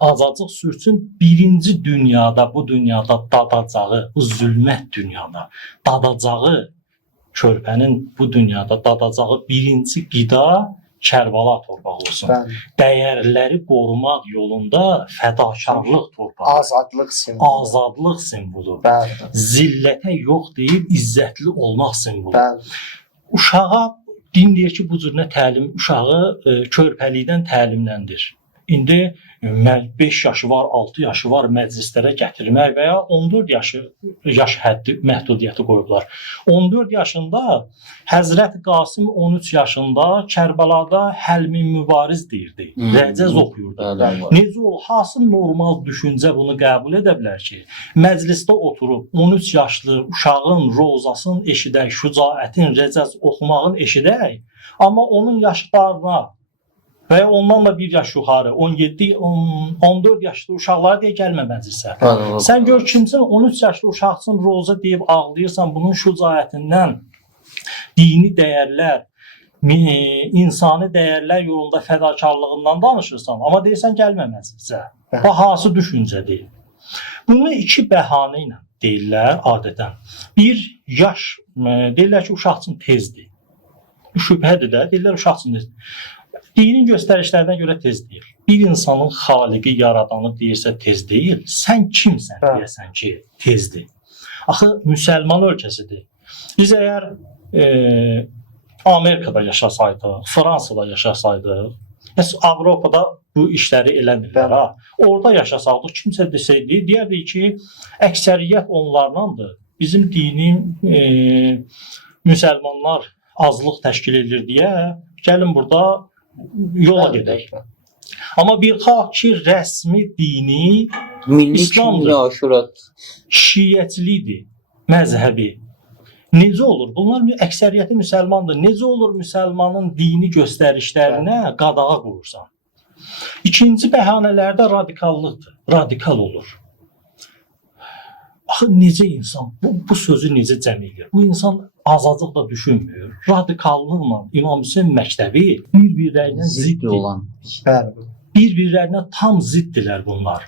Azacıq sürtsün, birinci dünyada, bu dünyada dadacağı, bu zülmət dünyada dadacağı, körpənin bu dünyada dadacağı birinci qida Kərbala torpağı olsun. Dəyərləri qorumaq yolunda fədakarlıq torpağı. Azadlıq simvolu. Azadlıq simvolu. Zillətə yox deyib izzətli olmaq simvolu. Bəli. Uşağa din deyir ki, bu cürünə təlim, uşağı körpəlikdən təlimləndir. İndi 5 yaşı var, 6 yaşı var məclislərə gətirmək və ya 14 yaş həddi məhdudiyyəti qoyublar. 14 yaşında Həzrət Qasım 13 yaşında Kərbəlada Həlmi Mübariz deyirdi. Rəcəz oxuyurdu. Necə ol, hansı normal düşüncə bunu qəbul edə bilər ki, məclisdə oturub 13 yaşlı uşağın rozasını eşidək, şücaətin rəcəz oxumağını eşidək, amma onun yaşlarına və ya ondan da bir yaş yuxarı, 17-14 yaşlı uşaqlara deyə gəlmə məclisə. Sən gör kimsin, 13 yaşlı uşaqsın, roza deyib ağlayırsan, bunun şücaətindən, dini dəyərlər, insani dəyərlər yolunda fədakarlığından danışırsan, amma deyirsən gəlmə məclisə. Bu hansı düşüncədir? Bunu iki bəhanə ilə deyirlər adətən. Bir, yaş, deyirlər ki, uşaqsın tezdir. Bu şübhədir də, deyirlər uşaqsın tezdir. Dinin göstərişlərinə görə tez deyil. Bir insanın xaliqi, yaradanı deyirsə tez deyil, sən kimsən deyəsən ki, tezdir. Axı, müsəlman ölkəsidir. Biz əgər Amerikada yaşasaydıq, Fransada yaşasaydıq, Avropada bu işləri eləmirlər. Orada yaşasaqdıq, kimsə desəydi, deyərdik ki, əksəriyyət onlarlandır. Bizim dini müsəlmanlar azlıq təşkil edir deyə, gəlin burada yola gedək. Amma bir xalq ki, rəsmi dini İslamdır, şiyyətlidir, məzhəbi. Necə olur? Bunlar əksəriyyəti müsəlmandır. Necə olur müsəlmanın dini göstərişlərinə qadağa qoyursan? İkinci bəhanələrdə radikallıqdır. Radikal olur. Axı, necə insan, bu sözü necə cəm edir? Bu insan azacıq da düşünmür. Radikallıqla İmam Hüseyn məktəbi bir-birlərinə zidd olan. Bir-birlərinə tam ziddirlər bunlar.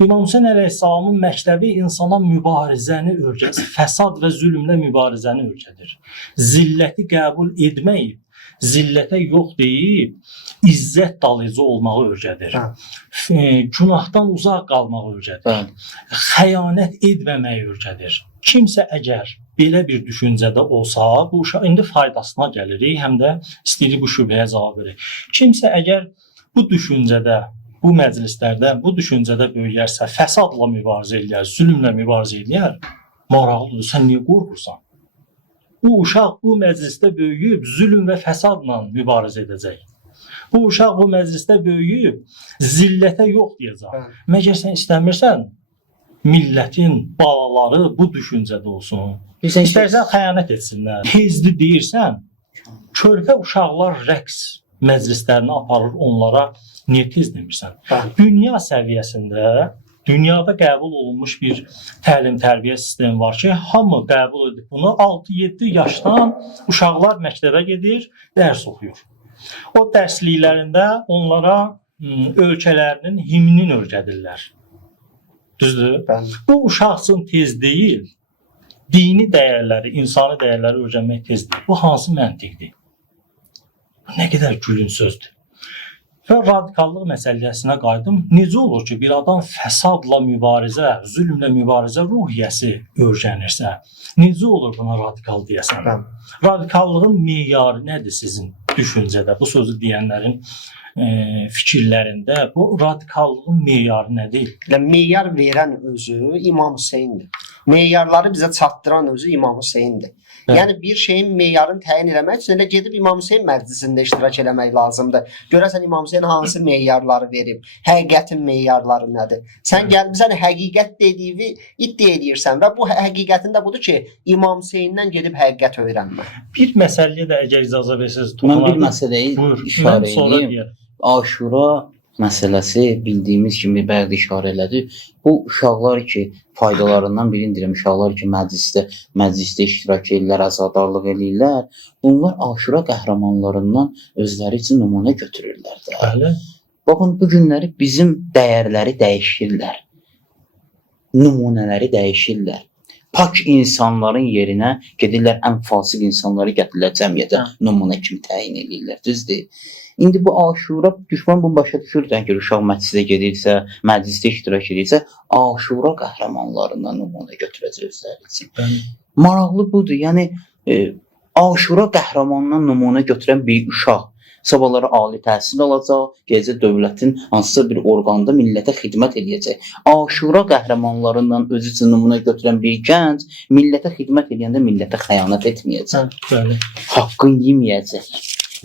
İmam Hüseyn əleyhissalamın məktəbi insana mübarizəni öyrədir. Fəsad və zülmlə mübarizəni öyrədir. Zilləti qəbul etməyib, zillətə yox deyib, izzət dalıcı olmağı öyrədir. Günahdan uzaq qalmağı öyrədir. Xəyanət etməməyi öyrədir. Kimsə əgər belə bir düşüncədə olsa, bu uşaq indi faydasına gəlirik, həm də istəyirik bu şübhəyə cavab verək. Kimsə əgər bu düşüncədə, bu məclislərdə, bu düşüncədə böyüyərsə, fəsadla mübarizə eləyər, zülmlə mübarizə eləyər, maraqlıdır, sən niyə qorxursan? Bu uşaq bu məclisdə böyüyüb, zülm və fəsadla mübarizə edəcək. Bu uşaq bu məclisdə böyüyüb, zillətə yox deyəcək. Məgər sən istəmirsən, millətin balaları bu düşüncədə olsun. İstərsən xəyanət etsinlər. Tezli deyirsən, körpə uşaqlar rəqs məclislərini aparır onlara, niyə tez demirsən? Dünya səviyyəsində, dünyada qəbul olunmuş bir təlim-tərbiyə sistemi var ki, hamı qəbul edib bunu. 6-7 yaşdan uşaqlar məktəbə gedir, dərs oxuyur. O dərsliklərində onlara ölkələrinin himnini öyrədirlər. Düzdür? Bu uşaqsın tez deyil, dini dəyərləri, insani dəyərləri öyrənmək tez deyil. Bu hansı məntiqdir? Nə qədər gülün sözdür. Və radikallıq məsələsinə qayıdım. Necə olur ki, bir adam fəsadla mübarizə, zülmlə mübarizə ruhiyyəsi öyrənirsə, necə olur buna radikal deyəsən? Radikallığın meyarı nədir sizin düşüncədə? Bu sözü deyənlərin fikirlərində bu radikallığın meyarı nədir? Meyar verən özü İmam Hüseyndir. Meyarları bizə çatdıran özü İmam Hüseyndir. Yəni bir şeyin meyarını təyin etmək üçün elə gedib İmam Hüseyn məclisində iştirak etmək lazımdır. Görəsən İmam Hüseyn hansı meyarları verib? Həqiqətin meyarları nədir? Sən gəlmisən həqiqət dediyini iddia edirsən və bu həqiqətin də budur ki, İmam Hüseyndən gedib həqiqət öyrənmə. Bir məsələyə də əgər icazə versəz, mən bir məsələyi işarə edeyim. Aşura məsələsi bildiyimiz kimi bəzi işarə elədi. Bu uşaqlar ki, faydalarından birini deyirəm, uşaqlar ki, məclisdə iştirak edirlər, azadarlıq edirlər. Bunlar Aşura qəhrəmanlarından özləri üçün nümunə götürürlər də. Bəli. Baxın, bu günləri bizim dəyərləri dəyişirlər. Nümunələri dəyişirlər. Pak insanların yerinə gedirlər, ən fasıq insanları gətirirlər cəmiyyətə, nümunə kimi təyin edirlər. Düzdür? İndi bu Aşura, düşman bunu başa düşürdən ki, uşaq məclisdə gedirsə, məclisdə iştirak edirsə, Aşura qəhrəmanlarından nümunə götürəcək özləri üçün. Maraqlı budur, yəni Aşura qəhrəmanından nümunə götürən bir uşaq Sabahları ali təhsil alacaq, gələcək dövlətin hansısa bir orqanında millətə xidmət edəcək. Aşura qəhrəmanlarından özü üçün nümunə götürən bir gənc millətə xidmət edəndə millətə xəyanət etməyəcək. Bəli. Haqqını yeməyəcək.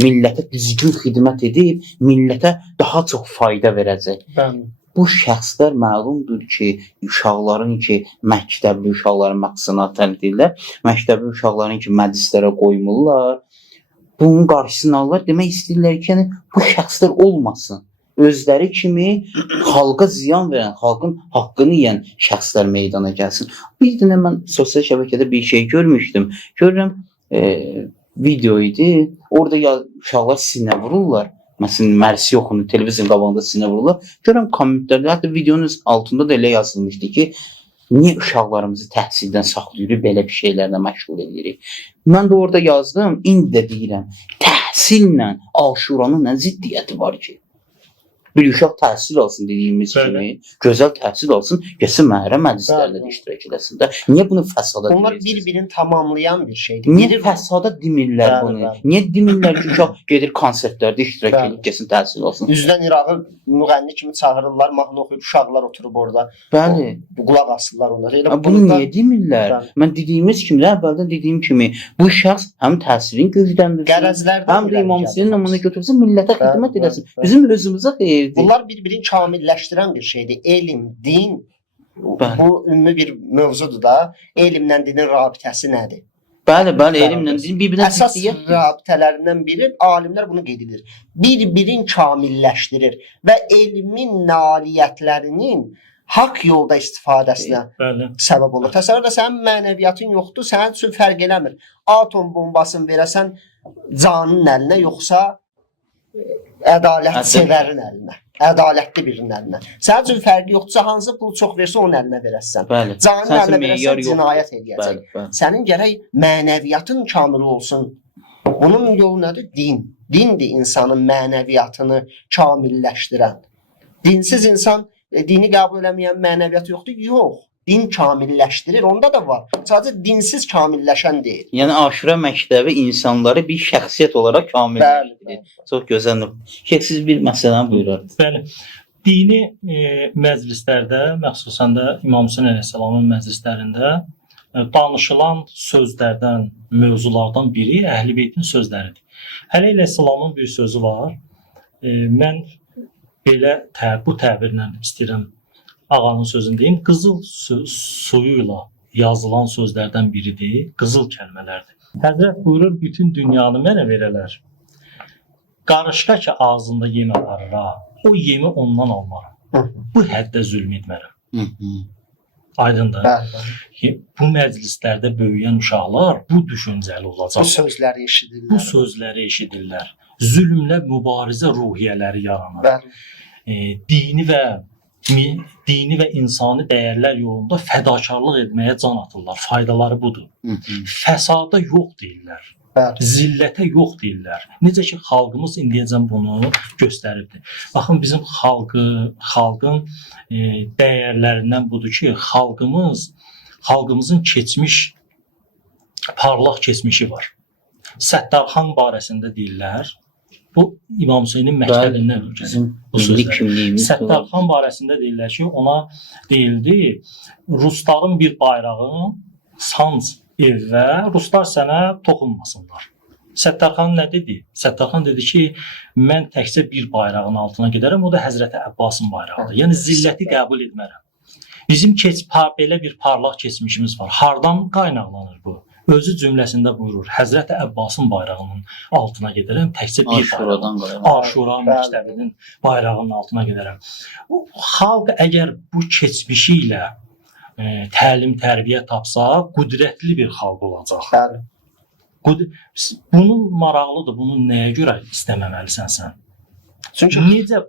Millətə düzgün xidmət edib millətə daha çox fayda verəcək. Bəli. Bu şəxslər məlumdur ki, uşaqların ki, məktəbli uşaqların məqsədini təldirlər, məktəbli uşaqların ki, məclislərə qoymurlar. Bunun qarşısını alırlar. Demək istəyirlər ki, yəni, bu şəxslər olmasın. Özləri kimi xalqa ziyan verən, xalqın haqqını yeyən şəxslər meydana gəlsin. Bir dənə mən sosial şəbəkədə bir şey görmüşdüm. Görürəm, video idi. Orada uşaqlar sinə vururlar. Məsələn, mərsi yoxunu televizyon qabağında sinə vururlar. Görürəm kommentlərdə, hətta videonun altında da elə yazılmışdı ki, niyə uşaqlarımızı təhsildən saxlayırıq, belə bir şeylərlə məşğul edirik. Mən də orada yazdım, indi də deyirəm, təhsillə Aşuranın nə ziddiyyəti var ki? Bir uşaq təhsil alsın dediyimiz kimi, gözəl təhsil alsın, gəlsin məhrəm məclislərdə də iştirak eləsin də. Niyə bunu fəsada Onlar deyirsiniz? bir-birini tamamlayan bir şeydir. Niyə fəsada demirlər bunu? Niyə demirlər ki, uşaq gedir konsertlərdə iştirak edib, gəlsin təhsil alsın? Üzdən İrağı müğənni kimi çağırırlar, mahnı oxuyur, uşaqlar oturub orada. Bəli. Qulaq asırlar onlara. Elə Bunu niyə demirlər? Mən dediyimiz kimi, əvvəldən dediyim kimi, bu şəxs həm təhsilin gücləndirsin, qərəzlərdən həm də İmam Hüseyin nümunə götürsün, millətə xidmət edəsin. Bizim özümüzə xeyirdir. Bunlar bir-birini kamilləşdirən bir şeydir. Elm, din, bu ümumi bir mövzudur da. Elmlə dinin rabitəsi nədir? Bəli, elmlə din bir-birinə əsas rabitələrindən biri alimlər bunu qeyd edir. Bir-birini kamilləşdirir və elmin nailiyyətlərinin haqq yolda istifadəsinə səbəb olur. Təsəvvür et, sənin mənəviyyatın yoxdur, sənin üçün fərq eləmir. Atom bombasını verəsən canın əlinə, yoxsa ədalət sevərin əlinə, ədalətli birinin əlinə. Sənin üçün fərqi yoxdursa, hansı pulu çox versə onun əlinə verəsən. Canın əlinə verəsən cinayət edəcək. Sənin gərək mənəviyyatın kamili olsun. Bunun yolu nədir? Din. Dindir insanın mənəviyyatını kamilləşdirən. Dinsiz insan dini qəbul eləməyən mənəviyyatı yoxdur? Yox. Din kamilləşdirir, onda da var. Sadəcə dinsiz kamilləşən deyil. Yəni Aşura məktəbi insanları bir şəxsiyyət olaraq kamilləşdirir. Çox gözəl. Siz bir məsələni buyurun. Bəli. Dini məclislərdə, məxsusən də İmam Hüseyin əleyhissalamın məclislərində danışılan sözlərdən, mövzulardan biri Əhl-i Beytin sözləridir. Əli əleyhissalamın bir sözü var. Mən belə bu təbirlə istəyirəm ağanın sözünü deyim. Qızıl suyuyla yazılan sözlərdən biridir. Qızıl kəlmələrdir. Həzrət buyurur, bütün dünyanı mənə verələr. Qarışqa ki ağzında yem aparır ha, o yemi ondan almaram. Bu həddə zülm etmərəm. Aydındır. Bu məclislərdə böyüyən uşaqlar bu düşüncəli olacaq. Bu sözləri eşidirlər. Bu sözləri eşidirlər. Zülmlə mübarizə ruhiyyələri yaranır. Dini və insani dəyərlər yolunda fədakarlıq etməyə can atırlar. Faydaları budur. Fəsada yox deyirlər. Zillətə yox deyirlər. Necə ki, xalqımız indiyəcən bunu göstəribdir. Baxın, bizim xalqın dəyərlərindən budur ki, xalqımızın parlaq keçmişi var. Səttarxan barəsində deyirlər. Bu İmam Hüseynin məktəbindən bu sözlər. Səttarxan barəsində deyirlər ki, ona deyildi, Rusların bir bayrağı sanc evə, Ruslar sənə toxunmasınlar. Səttarxan nə dedi? Səttarxan dedi ki, mən təkcə bir bayrağın altına gedərəm, o da Həzrəti Əbbasın bayrağıdır. Yəni zilləti qəbul etmərəm. Bizim belə bir parlaq keçmişimiz var. Hardan qaynaqlanır bu? Özü cümləsində buyurur, Həzrəti Əbbasın bayrağının altına gedərəm, təkcə bir bayrağın, Aşura məktəbinin bayrağının altına gedərəm. Xalq əgər bu keçmişi ilə təlim, tərbiyə tapsa, qüdrətli bir xalq olacaq. Bunun maraqlıdır, bunu nəyə görə istəməməlisən sən? Çünki necə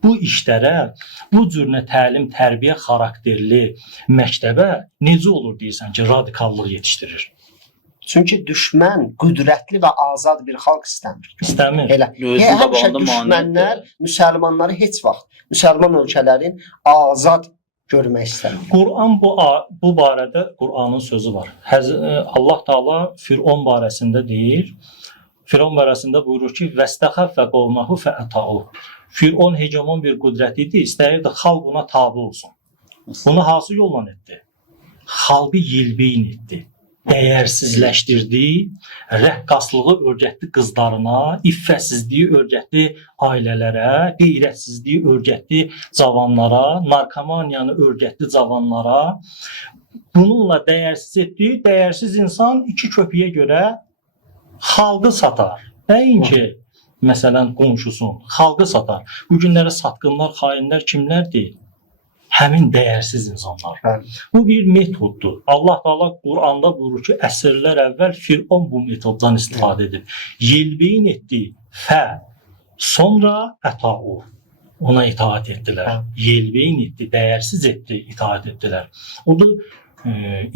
bu işlərə, bu cürünə təlim, tərbiyə xarakterli məktəbə necə olur deyirsən ki, radikallıq yetişdirir? Çünki düşmən qüdrətli və azad bir xalq istəmir. İstəmir. Həmişə düşmənlər müsəlmanları heç vaxt, müsəlman ölkələrin azad görmək istəmir. Quran bu barədə Quranın sözü var. Allah Taala Fir'on barəsində deyir, Firon barəsində buyurur ki, "Vəstəxəffə qovməhu fəətau." Firon hegemon bir qüdrət idi, istəyirdi xalq ona tabe olsun. Bunu hansı yolla etdi? Xalqı yelbeyin etdi. Dəyərsizləşdirdi, rəqqaslığı öyrətdi qızlarına, iffətsizliyi öyrətdi ailələrə, qeyrətsizliyi öyrətdi cavanlara, narkomaniyanı öyrətdi cavanlara. Bununla dəyərsiz etdi. Dəyərsiz insan iki köpüyə görə xalqı satar. Nəinki məsələn qonşusun, xalqı satar. Bu günlərə satqınlar, xainlər kimlərdir? Həmin dəyərsiz insanlar. Bəli. Bu bir metoddur. Allah Taala Quranda buyurur ki, əsrlər əvvəl Firon bu metoddan istifadə edib. Yelbeyin etdi, sonra ətau. Ona itaat etdilər. Yelbeyin etdi, dəyərsiz etdi, itaat etdilər. Odur,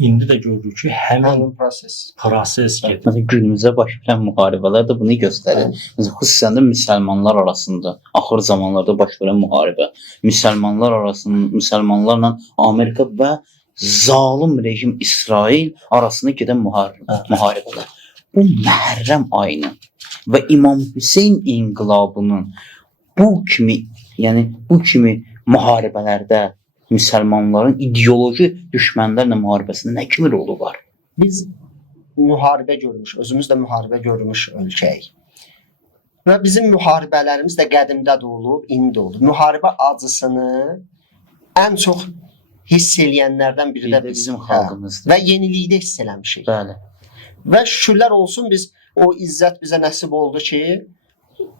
indi də görürük ki, həmin proses gedir. Məsələn, günümüzə baş verən müharibələr də bunu göstərir. Məsələn, xüsusən də müsəlmanlar arasında, axır zamanlarda baş verən müharibə, müsəlmanlarla Amerika və zalim rejim İsrail arasında gedən müharibələr. Bu Məhərrəm ayının və İmam Hüseyn inqilabının bu kimi müharibələrdə müsəlmanların ideoloji düşmənlərlə müharibəsində nə kimi rolu var? Biz müharibə görmüş, özümüz də müharibə görmüş ölkəyik. Və bizim müharibələrimiz də qədimdə də olub, indi də olub. Müharibə acısını ən çox hiss eləyənlərdən biri də bizim xalqımızdır. Və yenilikdə hiss eləmişik. Bəli. Və şükürlər olsun biz o izzət bizə nəsib oldu ki,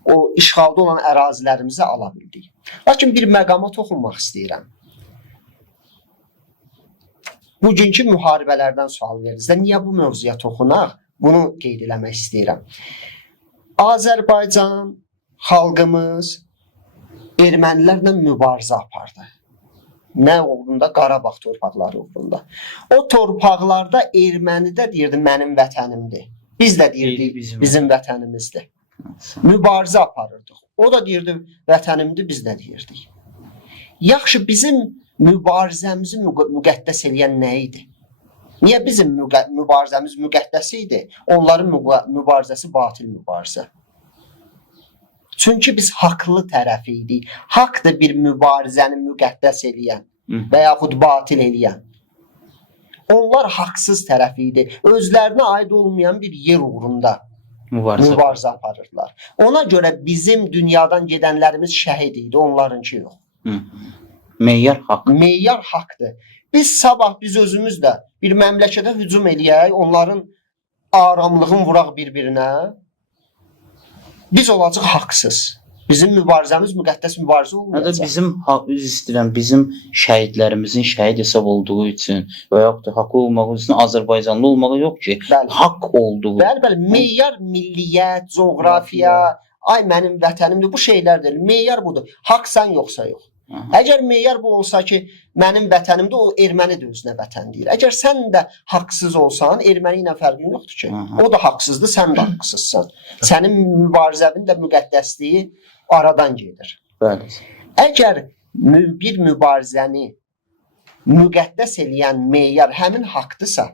o işğalda olan ərazilərimizi ala bildik. Lakin bir məqama toxunmaq istəyirəm. Bugünkü müharibələrdən sual verirsiniz. Niyə bu mövzuya toxunaq? Bunu qeyd eləmək istəyirəm. Azərbaycan xalqımız ermənilərlə mübarizə apardı. Nə uğrunda? Qarabağ torpaqları uğrunda. O torpaqlarda erməni də deyirdi mənim vətənimdir. Biz də deyirdik bizim vətənimizdir. Mübarizə aparırdıq. O da deyirdi vətənimdir, biz də deyirdik. Yaxşı, bizim mübarizəmizi müqəddəs eləyən nə idi? Niyə bizim mübarizəmiz müqəddəs idi? Onların mübarizəsi batil mübarizə. Çünki biz haqlı tərəfi idik. Haqdır bir mübarizəni müqəddəs eləyən və yaxud batil eləyən. Onlar haqsız tərəfi idi. Özlərinə aid olmayan bir yer uğrunda mübarizə aparırdılar. Ona görə bizim dünyadan gedənlərimiz şəhid idi, onlarınki yox. Meyyar haqq. Meyyar haqqdır. Biz sabah biz özümüz də bir məmləkətə hücum eləyək, onların aramlığını vuraq bir-birinə. Biz olacaq haqsız. Bizim mübarizəmiz müqəddəs mübarizə olmayacaq. Bizim şəhidlərimizin şəhid hesab olduğu üçün və yaxud da haqlı olmağı üçün Azərbaycanlı olmağı yox ki, haqq olduğu. Bəli, meyyar milliyyət, coğrafiya, ay mənim vətənimdir, bu şeylər deyil. Meyyar budur. Haqsan yoxsa yox. Əgər meyyar bu olsa ki, mənim vətənimdə, o erməni də özünə vətən deyir. Əgər sən də haqsız olsan, erməni ilə fərqin yoxdur ki. O da haqsızdır, sən də haqsızsan. Sənin mübarizənin də müqəddəsliyi aradan gedir. Bəli. Əgər bir mübarizəni müqəddəs eləyən meyyar həmin haqdırsa,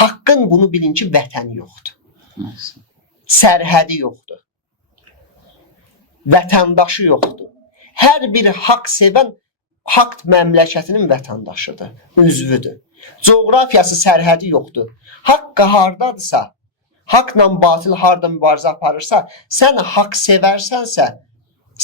haqqın bunu bilin ki, vətəni yoxdur. Sərhədi yoxdur. Vətəndaşı yoxdur. Hər bir haqq sevən haqq məmləkətinin vətəndaşıdır, üzvüdür. Coğrafiyası, sərhədi yoxdur. Haqqı hardadırsa, haqqla batil harda mübarizə aparırsa, sən haqq sevərsənsə,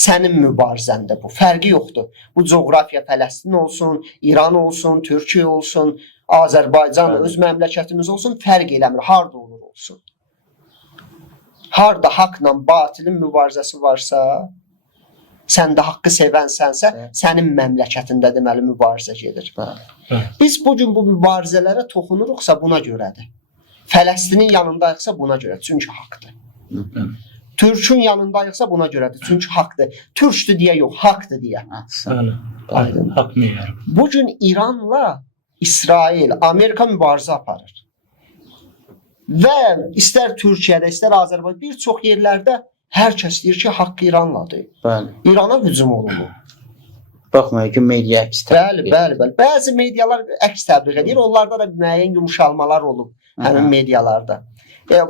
sənin mübarizəndə bu. Fərqi yoxdur. Bu coğrafiya Fələstin olsun, İran olsun, Türkiyə olsun, Azərbaycan, öz məmləkətimiz olsun, fərq eləmir. Harda olur olsun. Harda haqqla batilin mübarizəsi varsa, sən də haqqı sevənsənsə, sənin məmləkətində deməli mübarizə gedir. Biz bugün bu mübarizələrə toxunuruqsa buna görədir. Fələstinin yanındayıqsa buna görə, çünki haqdır. Türkün yanındayıqsa buna görədir, çünki haqdır. Türkdür deyə yox, haqdır deyə. Haqq meyyarı. Bugün İranla İsrail, Amerika mübarizə aparır. Və istər Türkiyədə, istər Azərbaycan, bir çox yerlərdə hər kəs deyir ki, haqqı İranladır. Bəli. İrana hücum olunur. Baxmayın ki, media əks təbliğ edir. Bəli. Bəzi medialar əks təbliğ edir. Onlarda da müəyyən yumşalmalar olub həmin medialarda.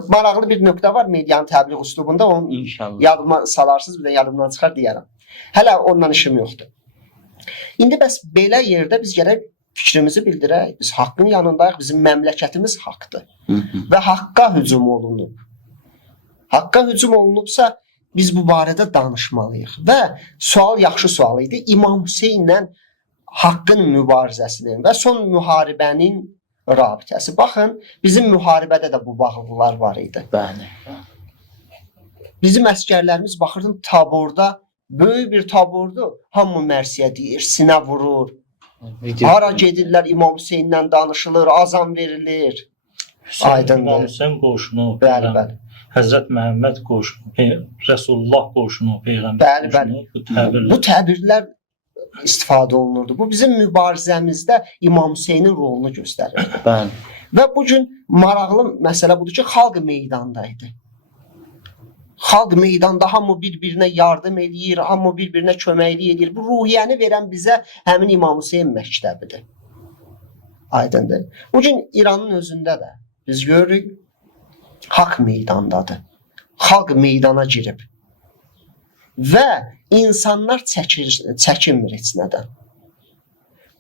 Maraqlı bir nöqtə var medianın təbliğ üslubunda. Onu İnşallah. yadıma salarsınız, bir də yadımdan çıxar deyərəm. Hələ ondan işim yoxdur. İndi bəs belə yerdə biz gərək fikrimizi bildirək. Biz haqqın yanındayıq, bizim məmləkətimiz haqqdır. Və haqqa hücum olunub. Haqqa hücum olunubsa biz bu barədə danışmalıyıq. Və sual yaxşı sual idi. İmam Hüseynlə haqqın mübarizəsinin və son müharibənin rabitəsi. Baxın, bizim müharibədə də bu bağlılar var idi. Bəli. Bizim əskərlərimiz baxırdım taborda, böyük bir tabordu. Hamı mərsiyə deyir, sinə vurur. Hara gedirlər İmam Hüseynlə danışılır, azan verilir. Aydındır. İmam Hüseyn qoşunu, Bəli, bəli. Həzrət Məhəmməd qoşunu, Rəsulullah qoşunu, Peyğəmbər Bəli, qoşunu, bu təbirlər. Bu təbirlər istifadə olunurdu. Bu bizim mübarizəmizdə İmam Hüseynin rolunu göstərir. Bəli. Və bu gün maraqlı məsələ budur ki, xalq meydandaydı. Xalq meydanda hamı bir-birinə yardım eləyir, hamı bir-birinə köməklik edir. Bu ruhiyyəni verən bizə həmin İmam Hüseyn məktəbidir. Aydındır. Bu gün İranın özündə də biz görürük, haqq meydandadır. Xalq meydana girib. Və insanlar çəkinmir heç nədən.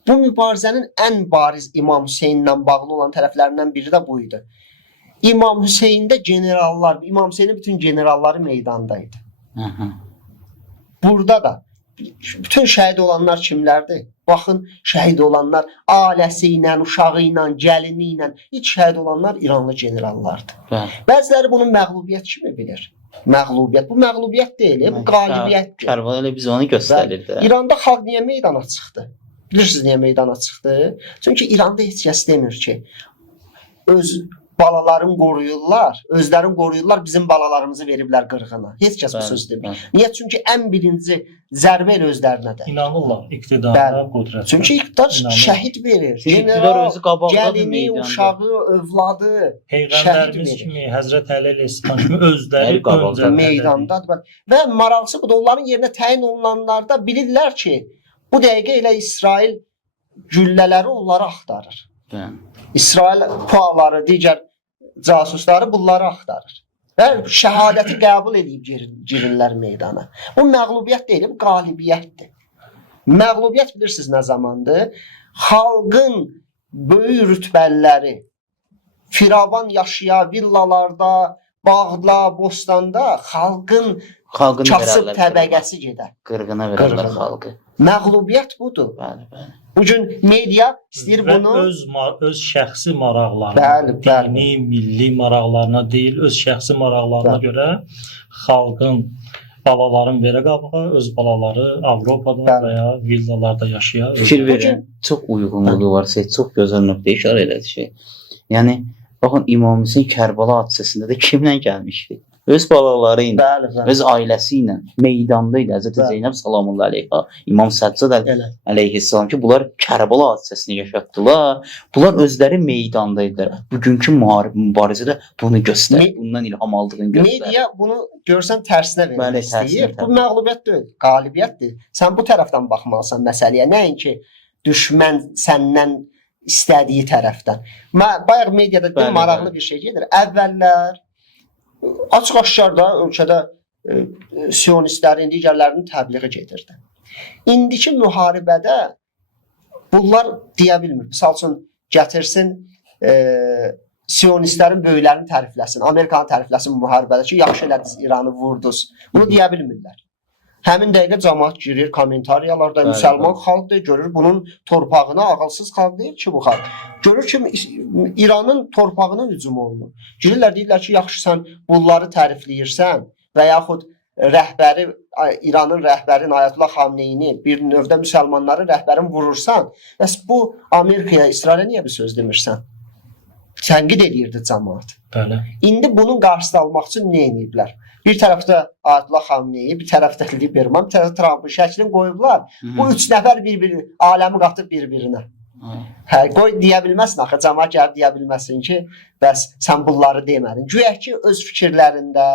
Bu mübarizənin ən bariz İmam Hüseynlə bağlı olan tərəflərindən biri də bu idi. İmam Hüseyndə generallar, İmam Hüseynin bütün generalları meydandaydı. Burada da bütün şəhid olanlar kimlərdir? Baxın, şəhid olanlar ailəsi ilə, uşağı ilə, gəlini ilə, ilk şəhid olanlar İranlı generallardır. Bəziləri bunu məğlubiyyət kimi bilir. Məğlubiyyət. Bu məğlubiyyət deyil, bu qalibiyyətdir. Kərbəla elə biz onu göstərir də. İranda xalq niyə meydana çıxdı? Bilirsiniz niyə meydana çıxdı? Çünki İranda heç kəs demir ki, öz balalarını qoruyurlar, özlərini qoruyurlar, bizim balalarımızı veriblər qırğına. Heç kəs bu söz demir. Niyə? Çünki ən birinci zərbə elə özlərinədir. İnanırlar iqtidara, qudrətə. Çünki iqtidar şəhid verir. İqtidar özü qabaqdadır gəlini, meydanda. uşağı, övladı Peyğəmbərimiz kimi, Həzrət Əli əleyhissalam kimi özləri qabaqda meydandadır. Və maraqlısı budur, onların yerinə təyin olunanlar da bilirlər ki, bu dəqiqə elə İsrail güllələri onları axtarır. İsrail puaları, digər casusları bunları axtarır. Və şəhadəti qəbul edib girirlər meydana. Bu məğlubiyyət deyil, bu qalibiyyətdir. Məğlubiyyət bilirsiniz nə zamandır? Xalqın böyük rütbəliləri firavan yaşaya villalarda, bağda, bostanda xalqın kasıb təbəqəsi gedər. Qırğına verərlər xalqı. Məğlubiyyət budur. Bəli, bəli. Bugün media istəyir və bunu öz şəxsi maraqlarına, dini, milli maraqlarına deyil, öz şəxsi maraqlarına görə xalqın balaların verə qabağa, öz balaları Avropada və ya villalarda yaşayır. Fikir verin, çox uyğunluğu var, çox gözəl nöqtə işarə elədi şey. Yəni, baxın, İmam Hüseyn Kərbəla hadisəsində də kimlə gəlmişdi? Öz balaları ilə, öz ailəsi ilə meydanda idi. Həzrət Zeynəb salamullah əleyhə, İmam Səccad əleyhissalam ki, bunlar Kərbəla hadisəsini yaşatdılar. Bunlar özləri meydanda idilər. Bugünkü mübarizədə bunu göstərir. Bundan ilham aldığını göstərir. Media bunu görsən tərsinə vermək istəyir. Bu məğlubiyyət deyil, qalibiyyətdir. Sən bu tərəfdən baxmalısan məsələyə. Nəinki düşmən səndən istədiyi tərəfdən. Bayaq mediada dedim, maraqlı bir şey gedir. Əvvəllər açıq-aşkar da ölkədə siyonistlərin, digərlərinin təbliği gedirdi. İndiki müharibədə bunlar deyə bilmir. Misal üçün, gətirsin siyonistlərin böyüklərini tərifləsin, Amerikanı tərifləsin müharibədə ki, yaxşı elədiniz, İranı vurdunuz. Bunu deyə bilmirlər. Həmin dəqiqə cəmaət girir kommentariyalarda, müsəlman xalqdır, görür bunun torpağına, ağılsız xalq deyil ki bu xalq. Görür ki İranın torpağına hücum olunur. Girirlər, deyirlər ki, yaxşı sən bunları tərifləyirsən və yaxud rəhbəri, İranın rəhbərin Ayətullah Xamneyini, bir növdə müsəlmanları rəhbərin vurursan, bəs bu Amerikaya, İsrailə niyə bir söz demirsən? Tənqid edirdi cəmaət. İndi bunun qarşısını almaq üçün nə ediblər? Bir tərəfdə Ayətullah Xamneyi, bir tərəfdə Liberman, bir tərəfdə Trump'ın şəklini qoyublar. Bu üç nəfər bir-biri, aləmi qatıb bir-birinə. Qoy deyə bilməsin, axı cəmaət gəlib deyə bilməsin ki, bəs sən bunları demədin. Güya ki, öz fikirlərində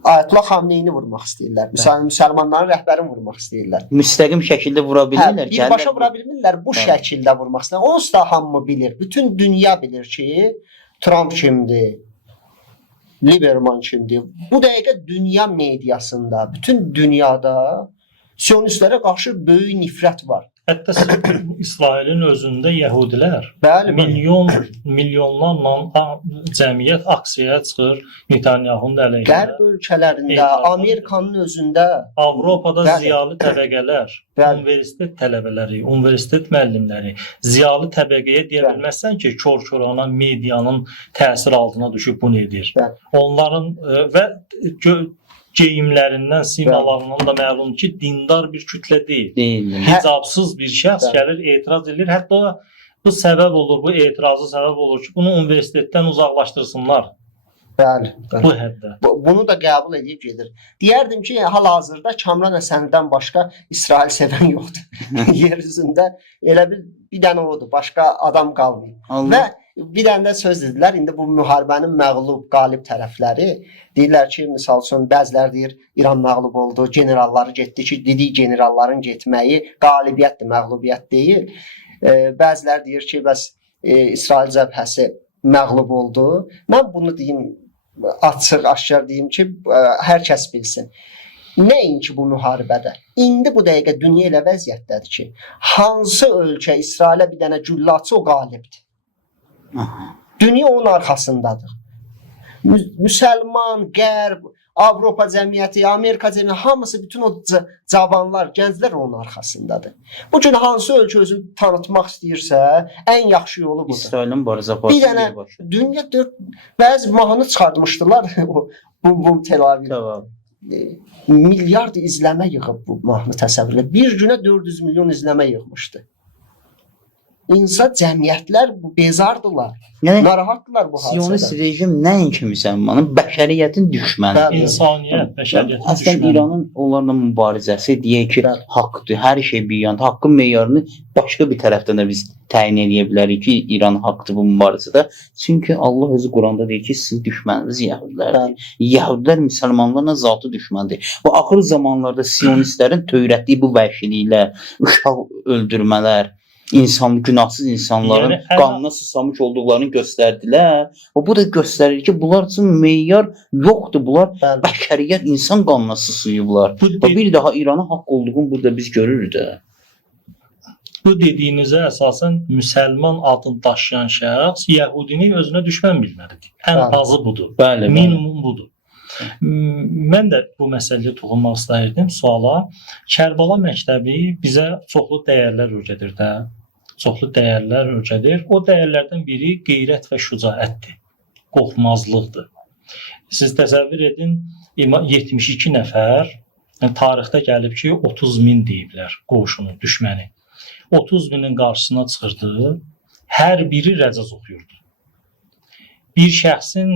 Ayətullah Xamneyini vurmaq istəyirlər. Müsəlmanların rəhbərini vurmaq istəyirlər. Müstəqim şəkildə vura bilirlər. Birbaşa vura bilmirlər, bu şəkildə vurmaq istəyirlər. Onsuz da hamı bilir, bütün dünya bilir ki, Trump kimdir? Liberman kimdir? Bu dəqiqə dünya mediasında, bütün dünyada sionistlərə qarşı böyük nifrət var. Hətta İsrailin özündə yəhudilər Bəli, milyonlarla cəmiyyət aksiyaya çıxır Netanyahunun əleyhinə. Qərb ölkələrində, Amerikanın özündə, Avropada Bəli. ziyalı təbəqələr, Bəli. universitet tələbələri, universitet müəllimləri, ziyalı təbəqəyə deyə Bəli. bilməzsən ki, kör-körana medianın təsir altına düşüb bunu edir. Bəli. Onların və geyimlərindən, simalarından da məlum ki, dindar bir kütlə deyil. Deyil. Hicabsız bir şəxs Bəli. gəlir, etiraz edir. Hətta bu səbəb olur, bu etirazı səbəb olur ki, bunu universitetdən uzaqlaşdırsınlar bəli, bəli. bu həddə. Bunu da qəbul edib gedir. Deyərdim ki, hal-hazırda Kamran Həsənidən başqa İsrail sevən yoxdur. Yer üzündə elə bir dənə odur, başqa adam qalmayıb. Və bir dənə də söz dedilər, indi bu müharibənin məğlub, qalib tərəfləri deyirlər ki, misal üçün bəziləri deyir, İran məğlub oldu, generalları getdi ki, dediyi generalların getməyi qalibiyyətdir, məğlubiyyət deyil. Bəziləri deyir ki, bəs İsrail cəbhəsi məğlub oldu. Mən bunu deyim, açıq, aşkar deyim ki, hər kəs bilsin. Nəinki bu müharibədə. İndi bu dəqiqə dünya elə vəziyyətdədir ki, hansı ölkə İsrailə bir dənə güllə atsa o qalibdir. Dünya onun arxasındadır. Müsəlman, Qərb, Avropa cəmiyyəti, Amerika cəmiyyəti hamısı bütün o cavanlar, gənclər onun arxasındadır. Bu gün hansı ölkə özünü tanıtmaq istəyirsə, ən yaxşı yolu budur. İsrailin barıza Bir dənə dünya bəzi mahnı çıxartmışdılar bu Tel Avivdə. Tamam. Milyard izləmə yığıb bu mahnı təsəvvürlə. Bir günə 400 milyon izləmə yığmışdı. İnsan cəmiyyətlər bezardılar. Yəni Narahatdılar bu Siyonist hadisədən. rejim nəinki müsəlmanın, bəşəriyyətin düşmənidir. Bəli. İnsaniyyət, bəşəriyyətin Əslən düşməni. İranın onlarla mübarizəsi deyək ki, Bəli. haqqdır, hər şey bir yanda. Haqqın meyarını başqa bir tərəfdən də biz təyin edə bilərik ki, İran haqqdır bu mübarizədə. Çünki Allah özü Quranda deyir ki, sizin düşməniniz yəhudilərdir. Yəhudilər müsəlmanlarla zatı düşməndir. Bu axır zamanlarda siyonistlərin törətdiyi bu vəhşiliklər, uşaq öldürmələr, günahsız insanların Yəni, qanına susamış olduqlarını göstərdilər. Bu da göstərir ki, bunlar üçün meyar yoxdur. Bunlar Bəli. bəşəriyyət insan qanına susuyublar. Bu, Bir daha İrana haqq olduğunu burada biz görürük də. bu dediyinizə əsasən müsəlman adını daşıyan şəxs yəhudini özünə düşmən bilməlidir. Ən Bəli. azı budur. Bəli, Minimum budur. Mən də bu məsələyə toxunmaq istəyirdim suala. Kərbala məktəbi bizə çoxlu dəyərlər öyrədir də. Çoxlu dəyərlər öyrədir. O dəyərlərdən biri qeyrət və şücaətdir. Qorxmazlıqdır. Siz təsəvvür edin, 72 nəfər tarixdə gəlib ki, 30 min deyiblər qoşunu, düşməni. 30 binin qarşısına çıxırdı, hər biri rəcəz oxuyurdu. Bir şəxsin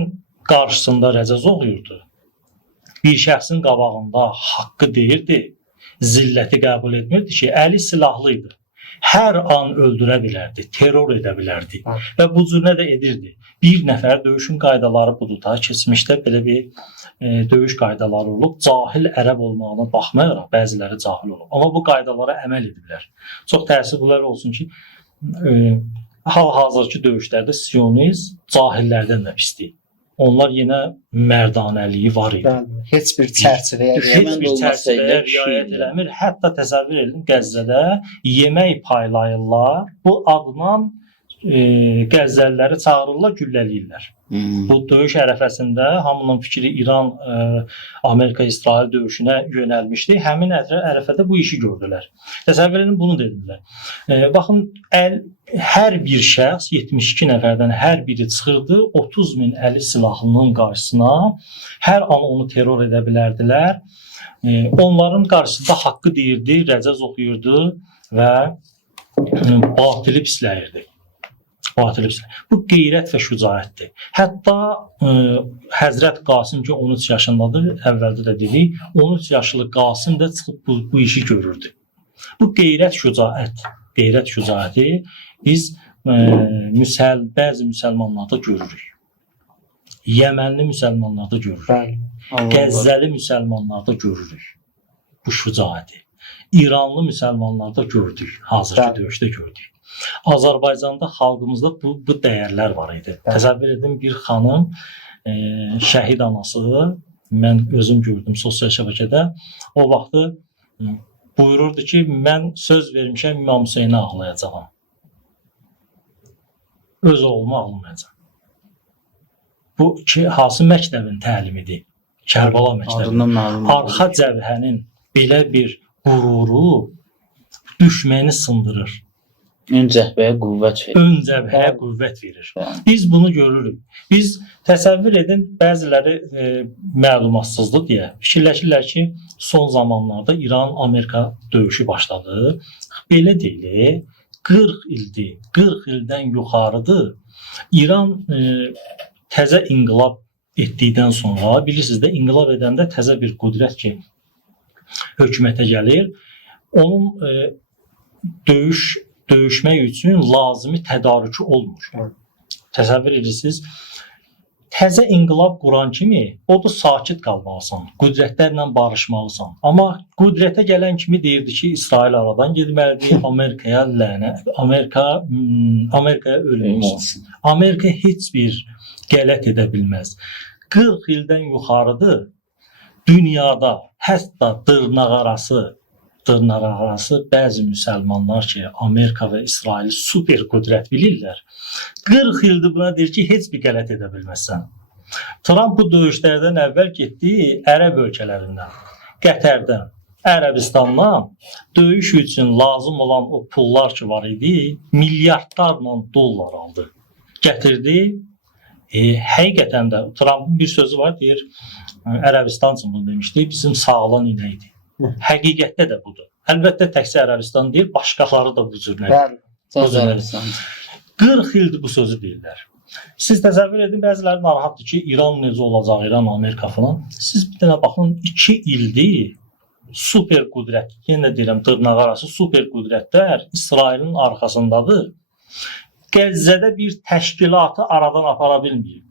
qarşısında rəcəz oxuyurdu. Bir şəxsin qabağında haqqı deyirdi, zilləti qəbul etmirdi ki, əli silahlı idi. Hər an öldürə bilərdi, terror edə bilərdi və bu cür nə də edirdi. Bir nəfər döyüşün qaydaları budur da, keçmişdə belə bir döyüş qaydaları olub, cahil ərəb olmağına baxmayaraq bəziləri cahil olub. Amma bu qaydalara əməl ediblər. Çox təəssüflər olsun ki, hal-hazırki döyüşlərdə sionizm cahillərdən də pisdir. Onlar yenə mərdanəliyi var idi. Heç bir çərçivəyə Heç bir çərçivəyə riayət eləmir. Hətta təsəvvür edin, Qəzzədə yemək paylayırlar. Bu adla Qəzzəliləri çağırırlar, güllələyirlər. Bu döyüş ərəfəsində hamının fikri İran, Amerika, İsrail döyüşünə yönəlmişdi. Həmin ərəfədə bu işi gördülər. Təsəvvür edin, bunu dedilər. Baxın, hər bir şəxs 72 nəfərdən hər biri çıxırdı 30 min əli silahlının qarşısına. Hər an onu terror edə bilərdilər. Onların qarşısında haqqı deyirdi, rəcəz oxuyurdu və batili pisləyirdi. Bu qeyrət və şücaətdir. Hətta Həzrət Qasım ki 13 yaşındadır, əvvəldə də dedik, 13 yaşlı Qasım da çıxıb bu işi görürdü. Bu qeyrət şücaəti biz bəzi müsəlmanlarda görürük. Yəmənli müsəlmanlarda görürük. Qəzzəli müsəlmanlarda görürük bu şücaəti. İranlı müsəlmanlarda gördük, hazırki döyüşdə gördük. Azərbaycanda xalqımızda bu dəyərlər var idi. Bəli. Təsəvvür edin bir xanım şəhid anası, mən özüm gördüm sosial şəbəkədə. O vaxtı buyururdu ki, mən söz vermişəm İmam Hüseyni ağlayacağam. Öz oğlumu ağlamayacağam. Bu ki, hansı məktəbin təlimidir? Kərbala məktəbi. Adından məlum. Arxa cəbhənin belə bir qüruru düşməni sındırır. Ön cəhbəyə qüvvət verir. Ön cəbhəyə qüvvət verir. Bəli. Biz bunu görürük. Biz təsəvvür edin, bəziləri məlumatsızdır deyə fikirləşirlər ki, son zamanlarda İran-Amerika döyüşü başladı. Belə deyil. 40 ildir, 40 ildən yuxarıdır. İran təzə inqilab etdikdən sonra, bilirsiniz də, inqilab edəndə təzə bir qüdrət ki, hökumətə gəlir. Onun döyüşmək üçün lazımi tədarükü olmur. Təsəvvür edirsiniz, təzə inqilab quran kimi o da sakit qalmalısan, qüdrətlərlə barışmalısan. Amma qüdrətə gələn kimi deyirdi ki, İsrail aradan getməlidir, Amerikaya lənət, Amerikaya ölüm olsun. Amerika heç bir qələt edə bilməz. 40 ildən yuxarıdır dünyada, hətta dırnaqarası bəzi müsəlmanlar ki, Amerika və İsraili super qüdrət bilirlər. 40 ildir buna deyir ki, heç bir qələt edə bilməzsən. Trump bu döyüşlərdən əvvəl getdi Ərəb ölkələrindən, Qətərdən, Ərəbistandan döyüş üçün lazım olan o pullar ki var idi, milyardlarla dollar aldı. Gətirdi. Həqiqətən də Trump'ın bir sözü var, deyir, Ərəbistan üçün bunu demişdi, bizim sağlam inəydi. Həqiqətdə də budur. Əlbəttə təkcə Ərəbistan deyil, başqaları da bu cür nədir. 40 ildir bu sözü deyirlər. Siz təsəvvür edin, bəziləri narahatdır ki, İran necə olacaq, İran, Amerika falan. Siz bir dənə baxın, 2 ildir super qüdrət, yenə deyirəm, dırnaqarası super qüdrətlər İsrailin arxasındadır. Qəzzədə bir təşkilatı aradan apara bilməyib.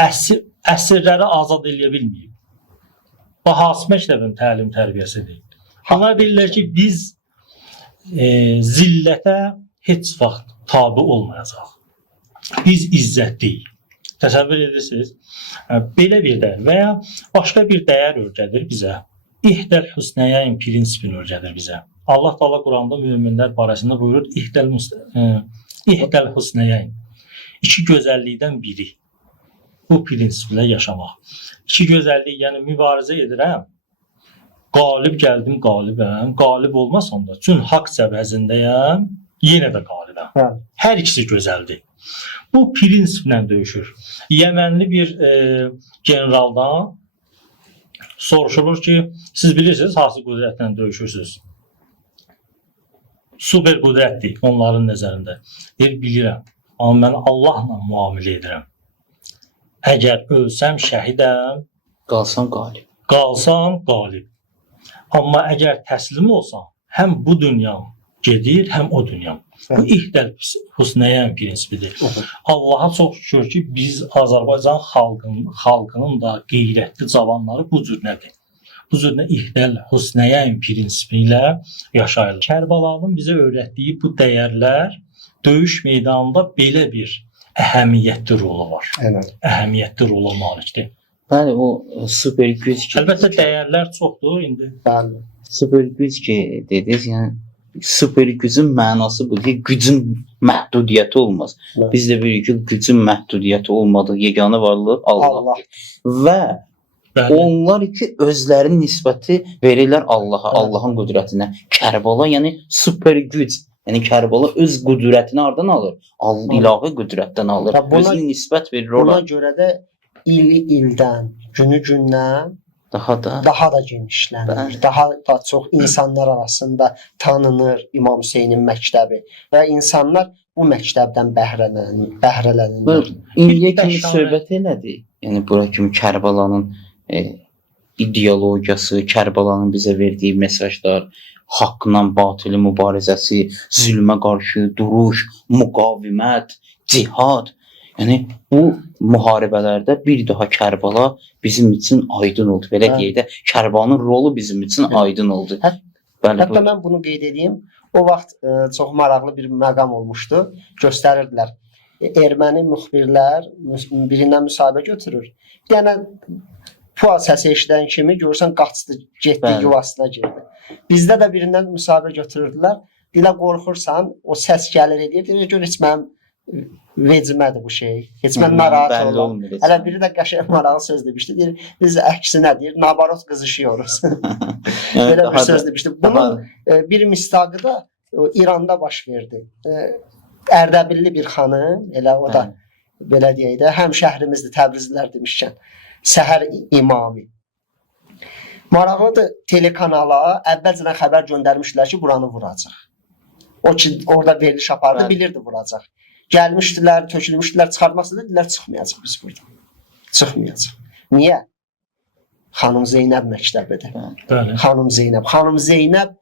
Əsirləri azad edə bilməyib. Bu hansı məktəbin təlim tərbiyəsidir? Onlar deyirlər ki, biz zillətə heç vaxt tabi olmayacaq. Biz izzətliyik. Təsəvvür edirsiniz? Belə bir dəyər və ya başqa bir dəyər öyrədir bizə. İhdəl hüsnəyəyn prinsipini öyrədir bizə. Allah Teala Quranda möminlər barəsində buyurur, İhdəl hüsnəyəyn. İki gözəllikdən biri. Bu prinsiplə yaşamaq. İki gözəllik, yəni mübarizə edirəm. Qalib gəldim, qalibəm. Qalib olmasam da, çünki haqq cəbhəsindəyəm, yenə də qalibəm. Hər ikisi gözəldir. Bu prinsiplə döyüşür. Yəmənli bir generaldan soruşulur ki, siz bilirsiniz, hansı qüdrətlə döyüşürsünüz? Super qüdrətdir onların nəzərində. Deyir, bilirəm, amma mən Allahla müamilə edirəm. Əgər ölsəm şəhidəm, qalsam qalib. Qalsam qalib. Amma əgər təslim olsam, həm bu dünyam gedir, həm o dünyam. Bu İhdəl hüsnəyən prinsipidir. Allaha çox şükür ki, biz Azərbaycan xalqının da qeyrətli cavanları bu cür nədir? Bu cür İhdəl hüsnəyən prinsipi ilə yaşayırlar. Kərbalanın bizə öyrətdiyi bu dəyərlər döyüş meydanında belə bir əhəmiyyətli rolu var. Əhəmiyyətli rola malikdir. Bəli, o super güc ki. Əlbəttə dəyərlər çoxdur indi. Bəli. Super güc ki dediniz, yəni super gücün mənası budur ki, gücün məhdudiyyəti olmaz. Evet. Biz də bilirik ki, gücün məhdudiyyəti olmadığı yeganə varlıq Allah. Və onlar ki, özlərinin nisbəti verirlər Allaha, Allahın qüdrətinə. Kərbala, yəni super güc. Yəni Kərbala öz qüdrətini hardan alır? İlahi qüdrətdən alır. Özünə nisbət verir ona ona. görə də ildən, günü-gündən daha da genişlənir. Daha da çox insanlar arasında tanınır İmam Hüseynin məktəbi və insanlar bu məktəbdən bəhrələnirlər. İndiyə kimi söhbət elədik. Yəni bura kimi Kərbalanın ideologiyası, Kərbalanın bizə verdiyi mesajlar, haqqla batılı mübarizəsi, zülmə qarşı duruş, müqavimət, cihad. Yəni bu müharibələrdə bir daha Kərbala bizim üçün aydın oldu. Belə deyək də, Kərbalanın rolu bizim üçün aydın oldu. Bəli, Hətta mən bunu qeyd edeyim. O vaxt çox maraqlı bir məqam olmuşdu. Göstərirdilər. Erməni müxbirlər birindən müsahibə götürür. Bir dənə pua səsi eşidən kimi görsən qaçdı, getdi, Bəli. yuvasına girdi. Bizdə də birindən müsahibə götürürdülər. Dilə qorxursan, o səs gəlir edir. Deyir, gör heç mənim vecimədir bu şey. Heç mən narahat Bəlli olmam. olmur heç. Hələ biri də qəşəng maraqlı söz demişdi. Deyir, biz əksinə deyir, nabarot qızışıyoruz. Belə bir söz demişdi. Bunun bir mistaqı da İranda baş verdi. Ərdəbilli bir xanım, elə o da belə deyək də, həm şəhrimizdir, Təbrizlilər demişkən, Səhər imamı. Maraqlıdır, telekanala əvvəlcədən xəbər göndərmişdilər ki, buranı vuracaq. O ki, orada veriliş apardı, bilirdi vuracaq. Gəlmişdilər, tökülmüşdülər, çıxartmaq istədilər, çıxmayacaq biz burada. Çıxmayacaq. Niyə? Xanım Zeynəb məktəbidir. Bəli. Xanım Zeynəb. Xanım Zeynəb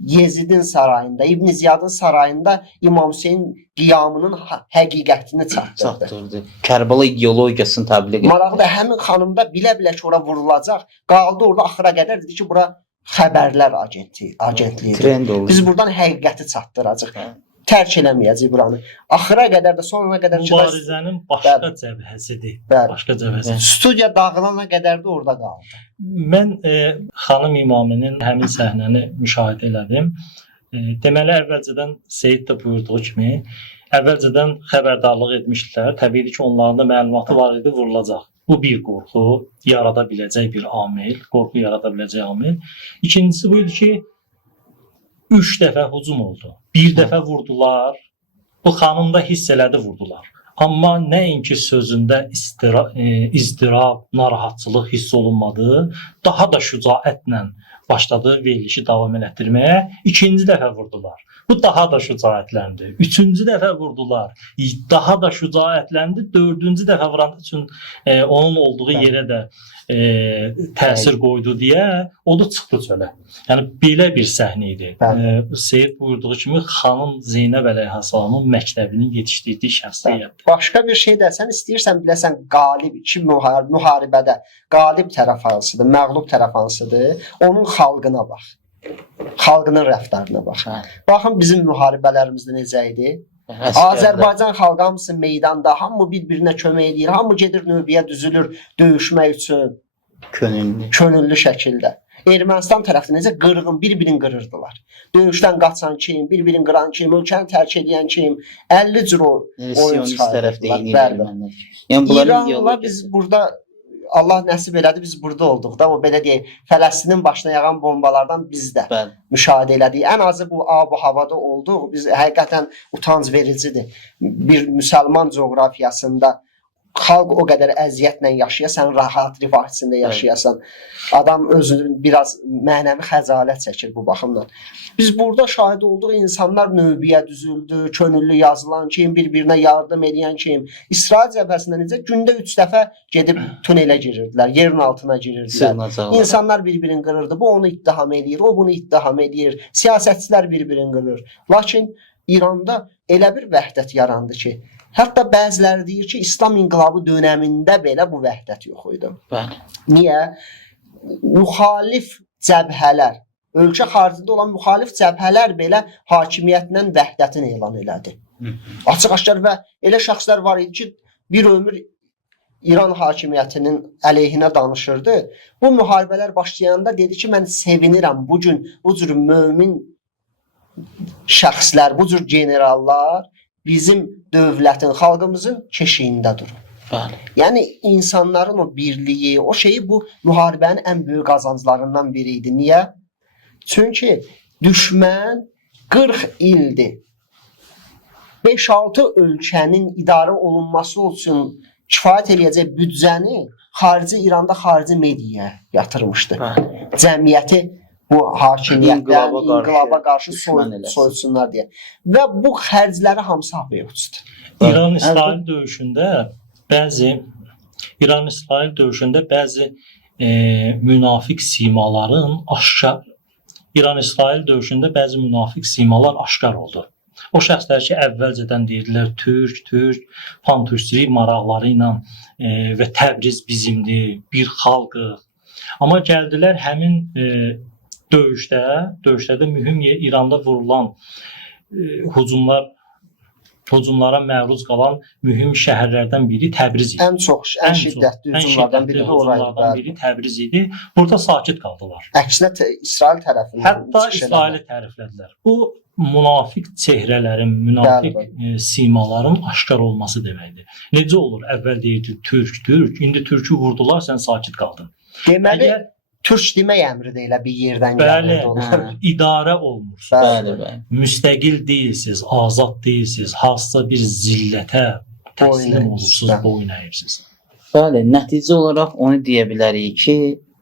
Yezidin sarayında, İbn Ziyadın sarayında İmam Hüseyn qiyamının həqiqətini çatdırdı. Kərbəla ideologiyasını təbliğ etdi. Maraqlı, həmin xanım da bilə-bilə ki, ora vurulacaq. Qaldı orada axıra qədər dedi ki, bura xəbərlər agentliyidir. Trend oldu. Biz buradan həqiqəti çatdıracaq. Tərk eləməyəcəyik buranı. Axıra qədər də, sonuna qədər Mübarizənin başqa cəbhəsidir. Başqa cəbhəsi. Studiya dağılana qədər də orada qaldı. Mən xanım İmaminin həmin səhnəni müşahidə elədim. Deməli əvvəlcədən Seyid də buyurduğu kimi, əvvəlcədən xəbərdarlıq etmişdilər. Təbii ki, onların da məlumatı var idi, vurulacaq. Bu bir qorxu yarada biləcək bir amil, qorxu yarada biləcək amil. İkincisi bu idi ki, 3 dəfə hücum oldu. Bir dəfə vurdular. Bu xanım da hiss elədi vurdular. Amma nəinki sözündə izdirab, narahatçılıq hiss olunmadı, daha da şücaətlə başladı verilişi davam elətdirməyə. İkinci dəfə vurdular. Bu daha da şücaətləndi. Üçüncü dəfə vurdular. Daha da şücaətləndi. Dördüncü dəfə vuran üçün onun olduğu yerə də təsir qoydu deyə o da çıxdı çölə. Yəni belə bir səhnə idi. Seyid buyurduğu kimi xanım Zeynəb əleyhissalamın məktəbinin yetişdirdiyi şəxsiyyət. Başqa bir şey də sən istəyirsən biləsən qalib iki müharibədə qalib tərəf hansıdır, məğlub tərəf hansıdır, onun xalqına bax. Xalqının rəftarına bax. Baxın bizim müharibələrimizdə necə idi? Azərbaycan xalqı hamısı meydanda, hamı bir-birinə kömək edir, hamı gedir növbəyə düzülür döyüşmək üçün könüllü şəkildə. Ermənistan tərəfdə necə qırğın bir-birini qırırdılar. Döyüşdən qaçan kim, bir-birini qıran kim, ölkəni tərk edən kim, 50 cür oyun çıxardılar. İranla biz burada Allah nəsib elədi, biz burada olduq da, o belə deyək, Fələstinin başına yağan bombalardan biz də müşahidə elədik. Ən azı bu ab-havada olduq. Biz həqiqətən utanc vericidir. Bir müsəlman coğrafiyasında xalq o qədər əziyyətlə yaşayasan, rahat, rifah içində yaşayasan, adam özünü biraz mənəvi xəcalət çəkir bu baxımdan. Biz burada şahid olduq, insanlar növbəyə düzüldü, könüllü yazılan kim, bir-birinə yardım edən kim. İsrail cəbhəsində necə gündə 3 dəfə gedib tunelə girirdilər, yerin altına girirdilər. İnsanlar bir-birini qırırdı, bu onu ittiham edir, o bunu ittiham edir, siyasətçilər bir-birini qırır. Lakin İranda elə bir vəhdət yarandı ki, hətta bəziləri deyir ki, İslam inqilabı dönəmində belə bu vəhdət yox idi. Niyə? Müxalif cəbhələr, ölkə xaricində olan müxalif cəbhələr belə hakimiyyətlə vəhdətin elan elədi. Açıq-aşkar və elə şəxslər var idi ki, bir ömür İran hakimiyyətinin əleyhinə danışırdı. Bu müharibələr başlayanda dedi ki, mən sevinirəm bugün bu cür mömin şəxslər, bu cür generallar bizim dövlətin, xalqımızın keşiyində durur. Yəni insanların o birliyi, o şeyi bu müharibənin ən böyük qazanclarından biri idi. Niyə? Çünki düşmən 40 ildir 5-6 ölkənin idarə olunması üçün kifayət eləyəcək büdcəni xarici İranda xarici mediaya yatırmışdı. Cəmiyyəti bu hakimiyyətdən, inqilaba qarşı soyutsunlar deyə. Və bu xərcləri hamısı havaya uçdu. İran-İsrail döyüşündə bəzi münafiq simaların aşkar oldu. O şəxslər ki, əvvəlcədən deyirlər türk, pan-türkçülük maraqları ilə və Təbriz bizimdir, bir xalqıq. Amma gəldilər həmin döyüşdə də mühüm İranda vurulan hücumlara məruz qalan mühüm şəhərlərdən biri Təbriz idi. Ən şiddətli hücumlardan biri də oraydı. Biri Təbriz idi. Burada sakit qaldılar. Əksinə İsrail tərəfindən Hətta İsraili təriflədilər. Bu münafiq çehrələrin, münafiq simaların aşkar olması deməkdir. Necə olur? Əvvəl deyirdi Türk, indi Türkü vurdular, sən sakit qaldın. Deməli, Türk demək əmri də elə bir yerdən gəlirdi onlar. İdarə olmursunuz. Bəli. Müstəqil deyilsiniz, azad deyilsiniz. Hansısa bir zillətə təslim olursunuz, boyun əyirsiniz. Bəli, nəticə olaraq onu deyə bilərik ki,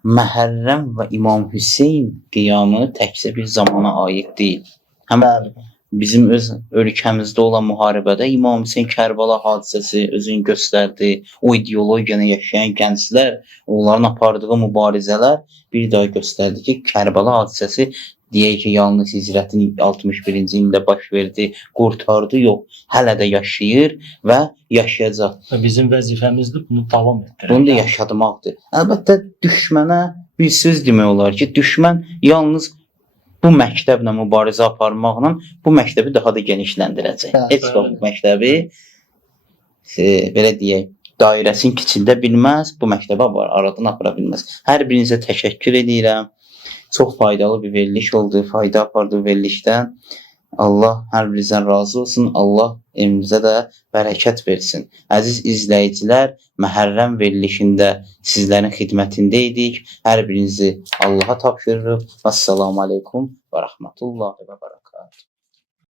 Məhərrəm və İmam Hüseyn qiyamı təkcə bir zamana aid deyil. Həmin bizim öz ölkəmizdə olan müharibədə İmam Hüseyn Kərbala hadisəsi özünü göstərdi. O ideologiyanı yaşayan gənclər, onların apardığı mübarizələr bir daha göstərdi ki, Kərbala hadisəsi deyək ki, yalnız hicrətin 61-ci ildə baş verdi, qurtardı, yox, hələ də yaşayır və yaşayacaq. Bizim vəzifəmizdir bunu davam etdirək. Bunu da yaşatmaqdır. Əlbəttə düşmənə bir söz demək olar ki, düşmən yalnız bu məktəblə mübarizə aparmaqla bu məktəbi daha da genişləndirəcək. Heç vaxt bu məktəbi belə deyək, dairəsinin kiçildə bilməz, bu məktəbi aradan apara bilməz. Hər birinizə təşəkkür edirəm. Çox faydalı bir veriliş oldu, fayda apardı verilişdən. Allah hər birinizdən razı olsun. Allah evimizə də bərəkət versin. Əziz izləyicilər, Məhərrəm verilişində sizlərin xidmətində idik. Hər birinizi Allaha tapşırırıq. Assalamu aleykum və rəhmətullahi və bərəkət.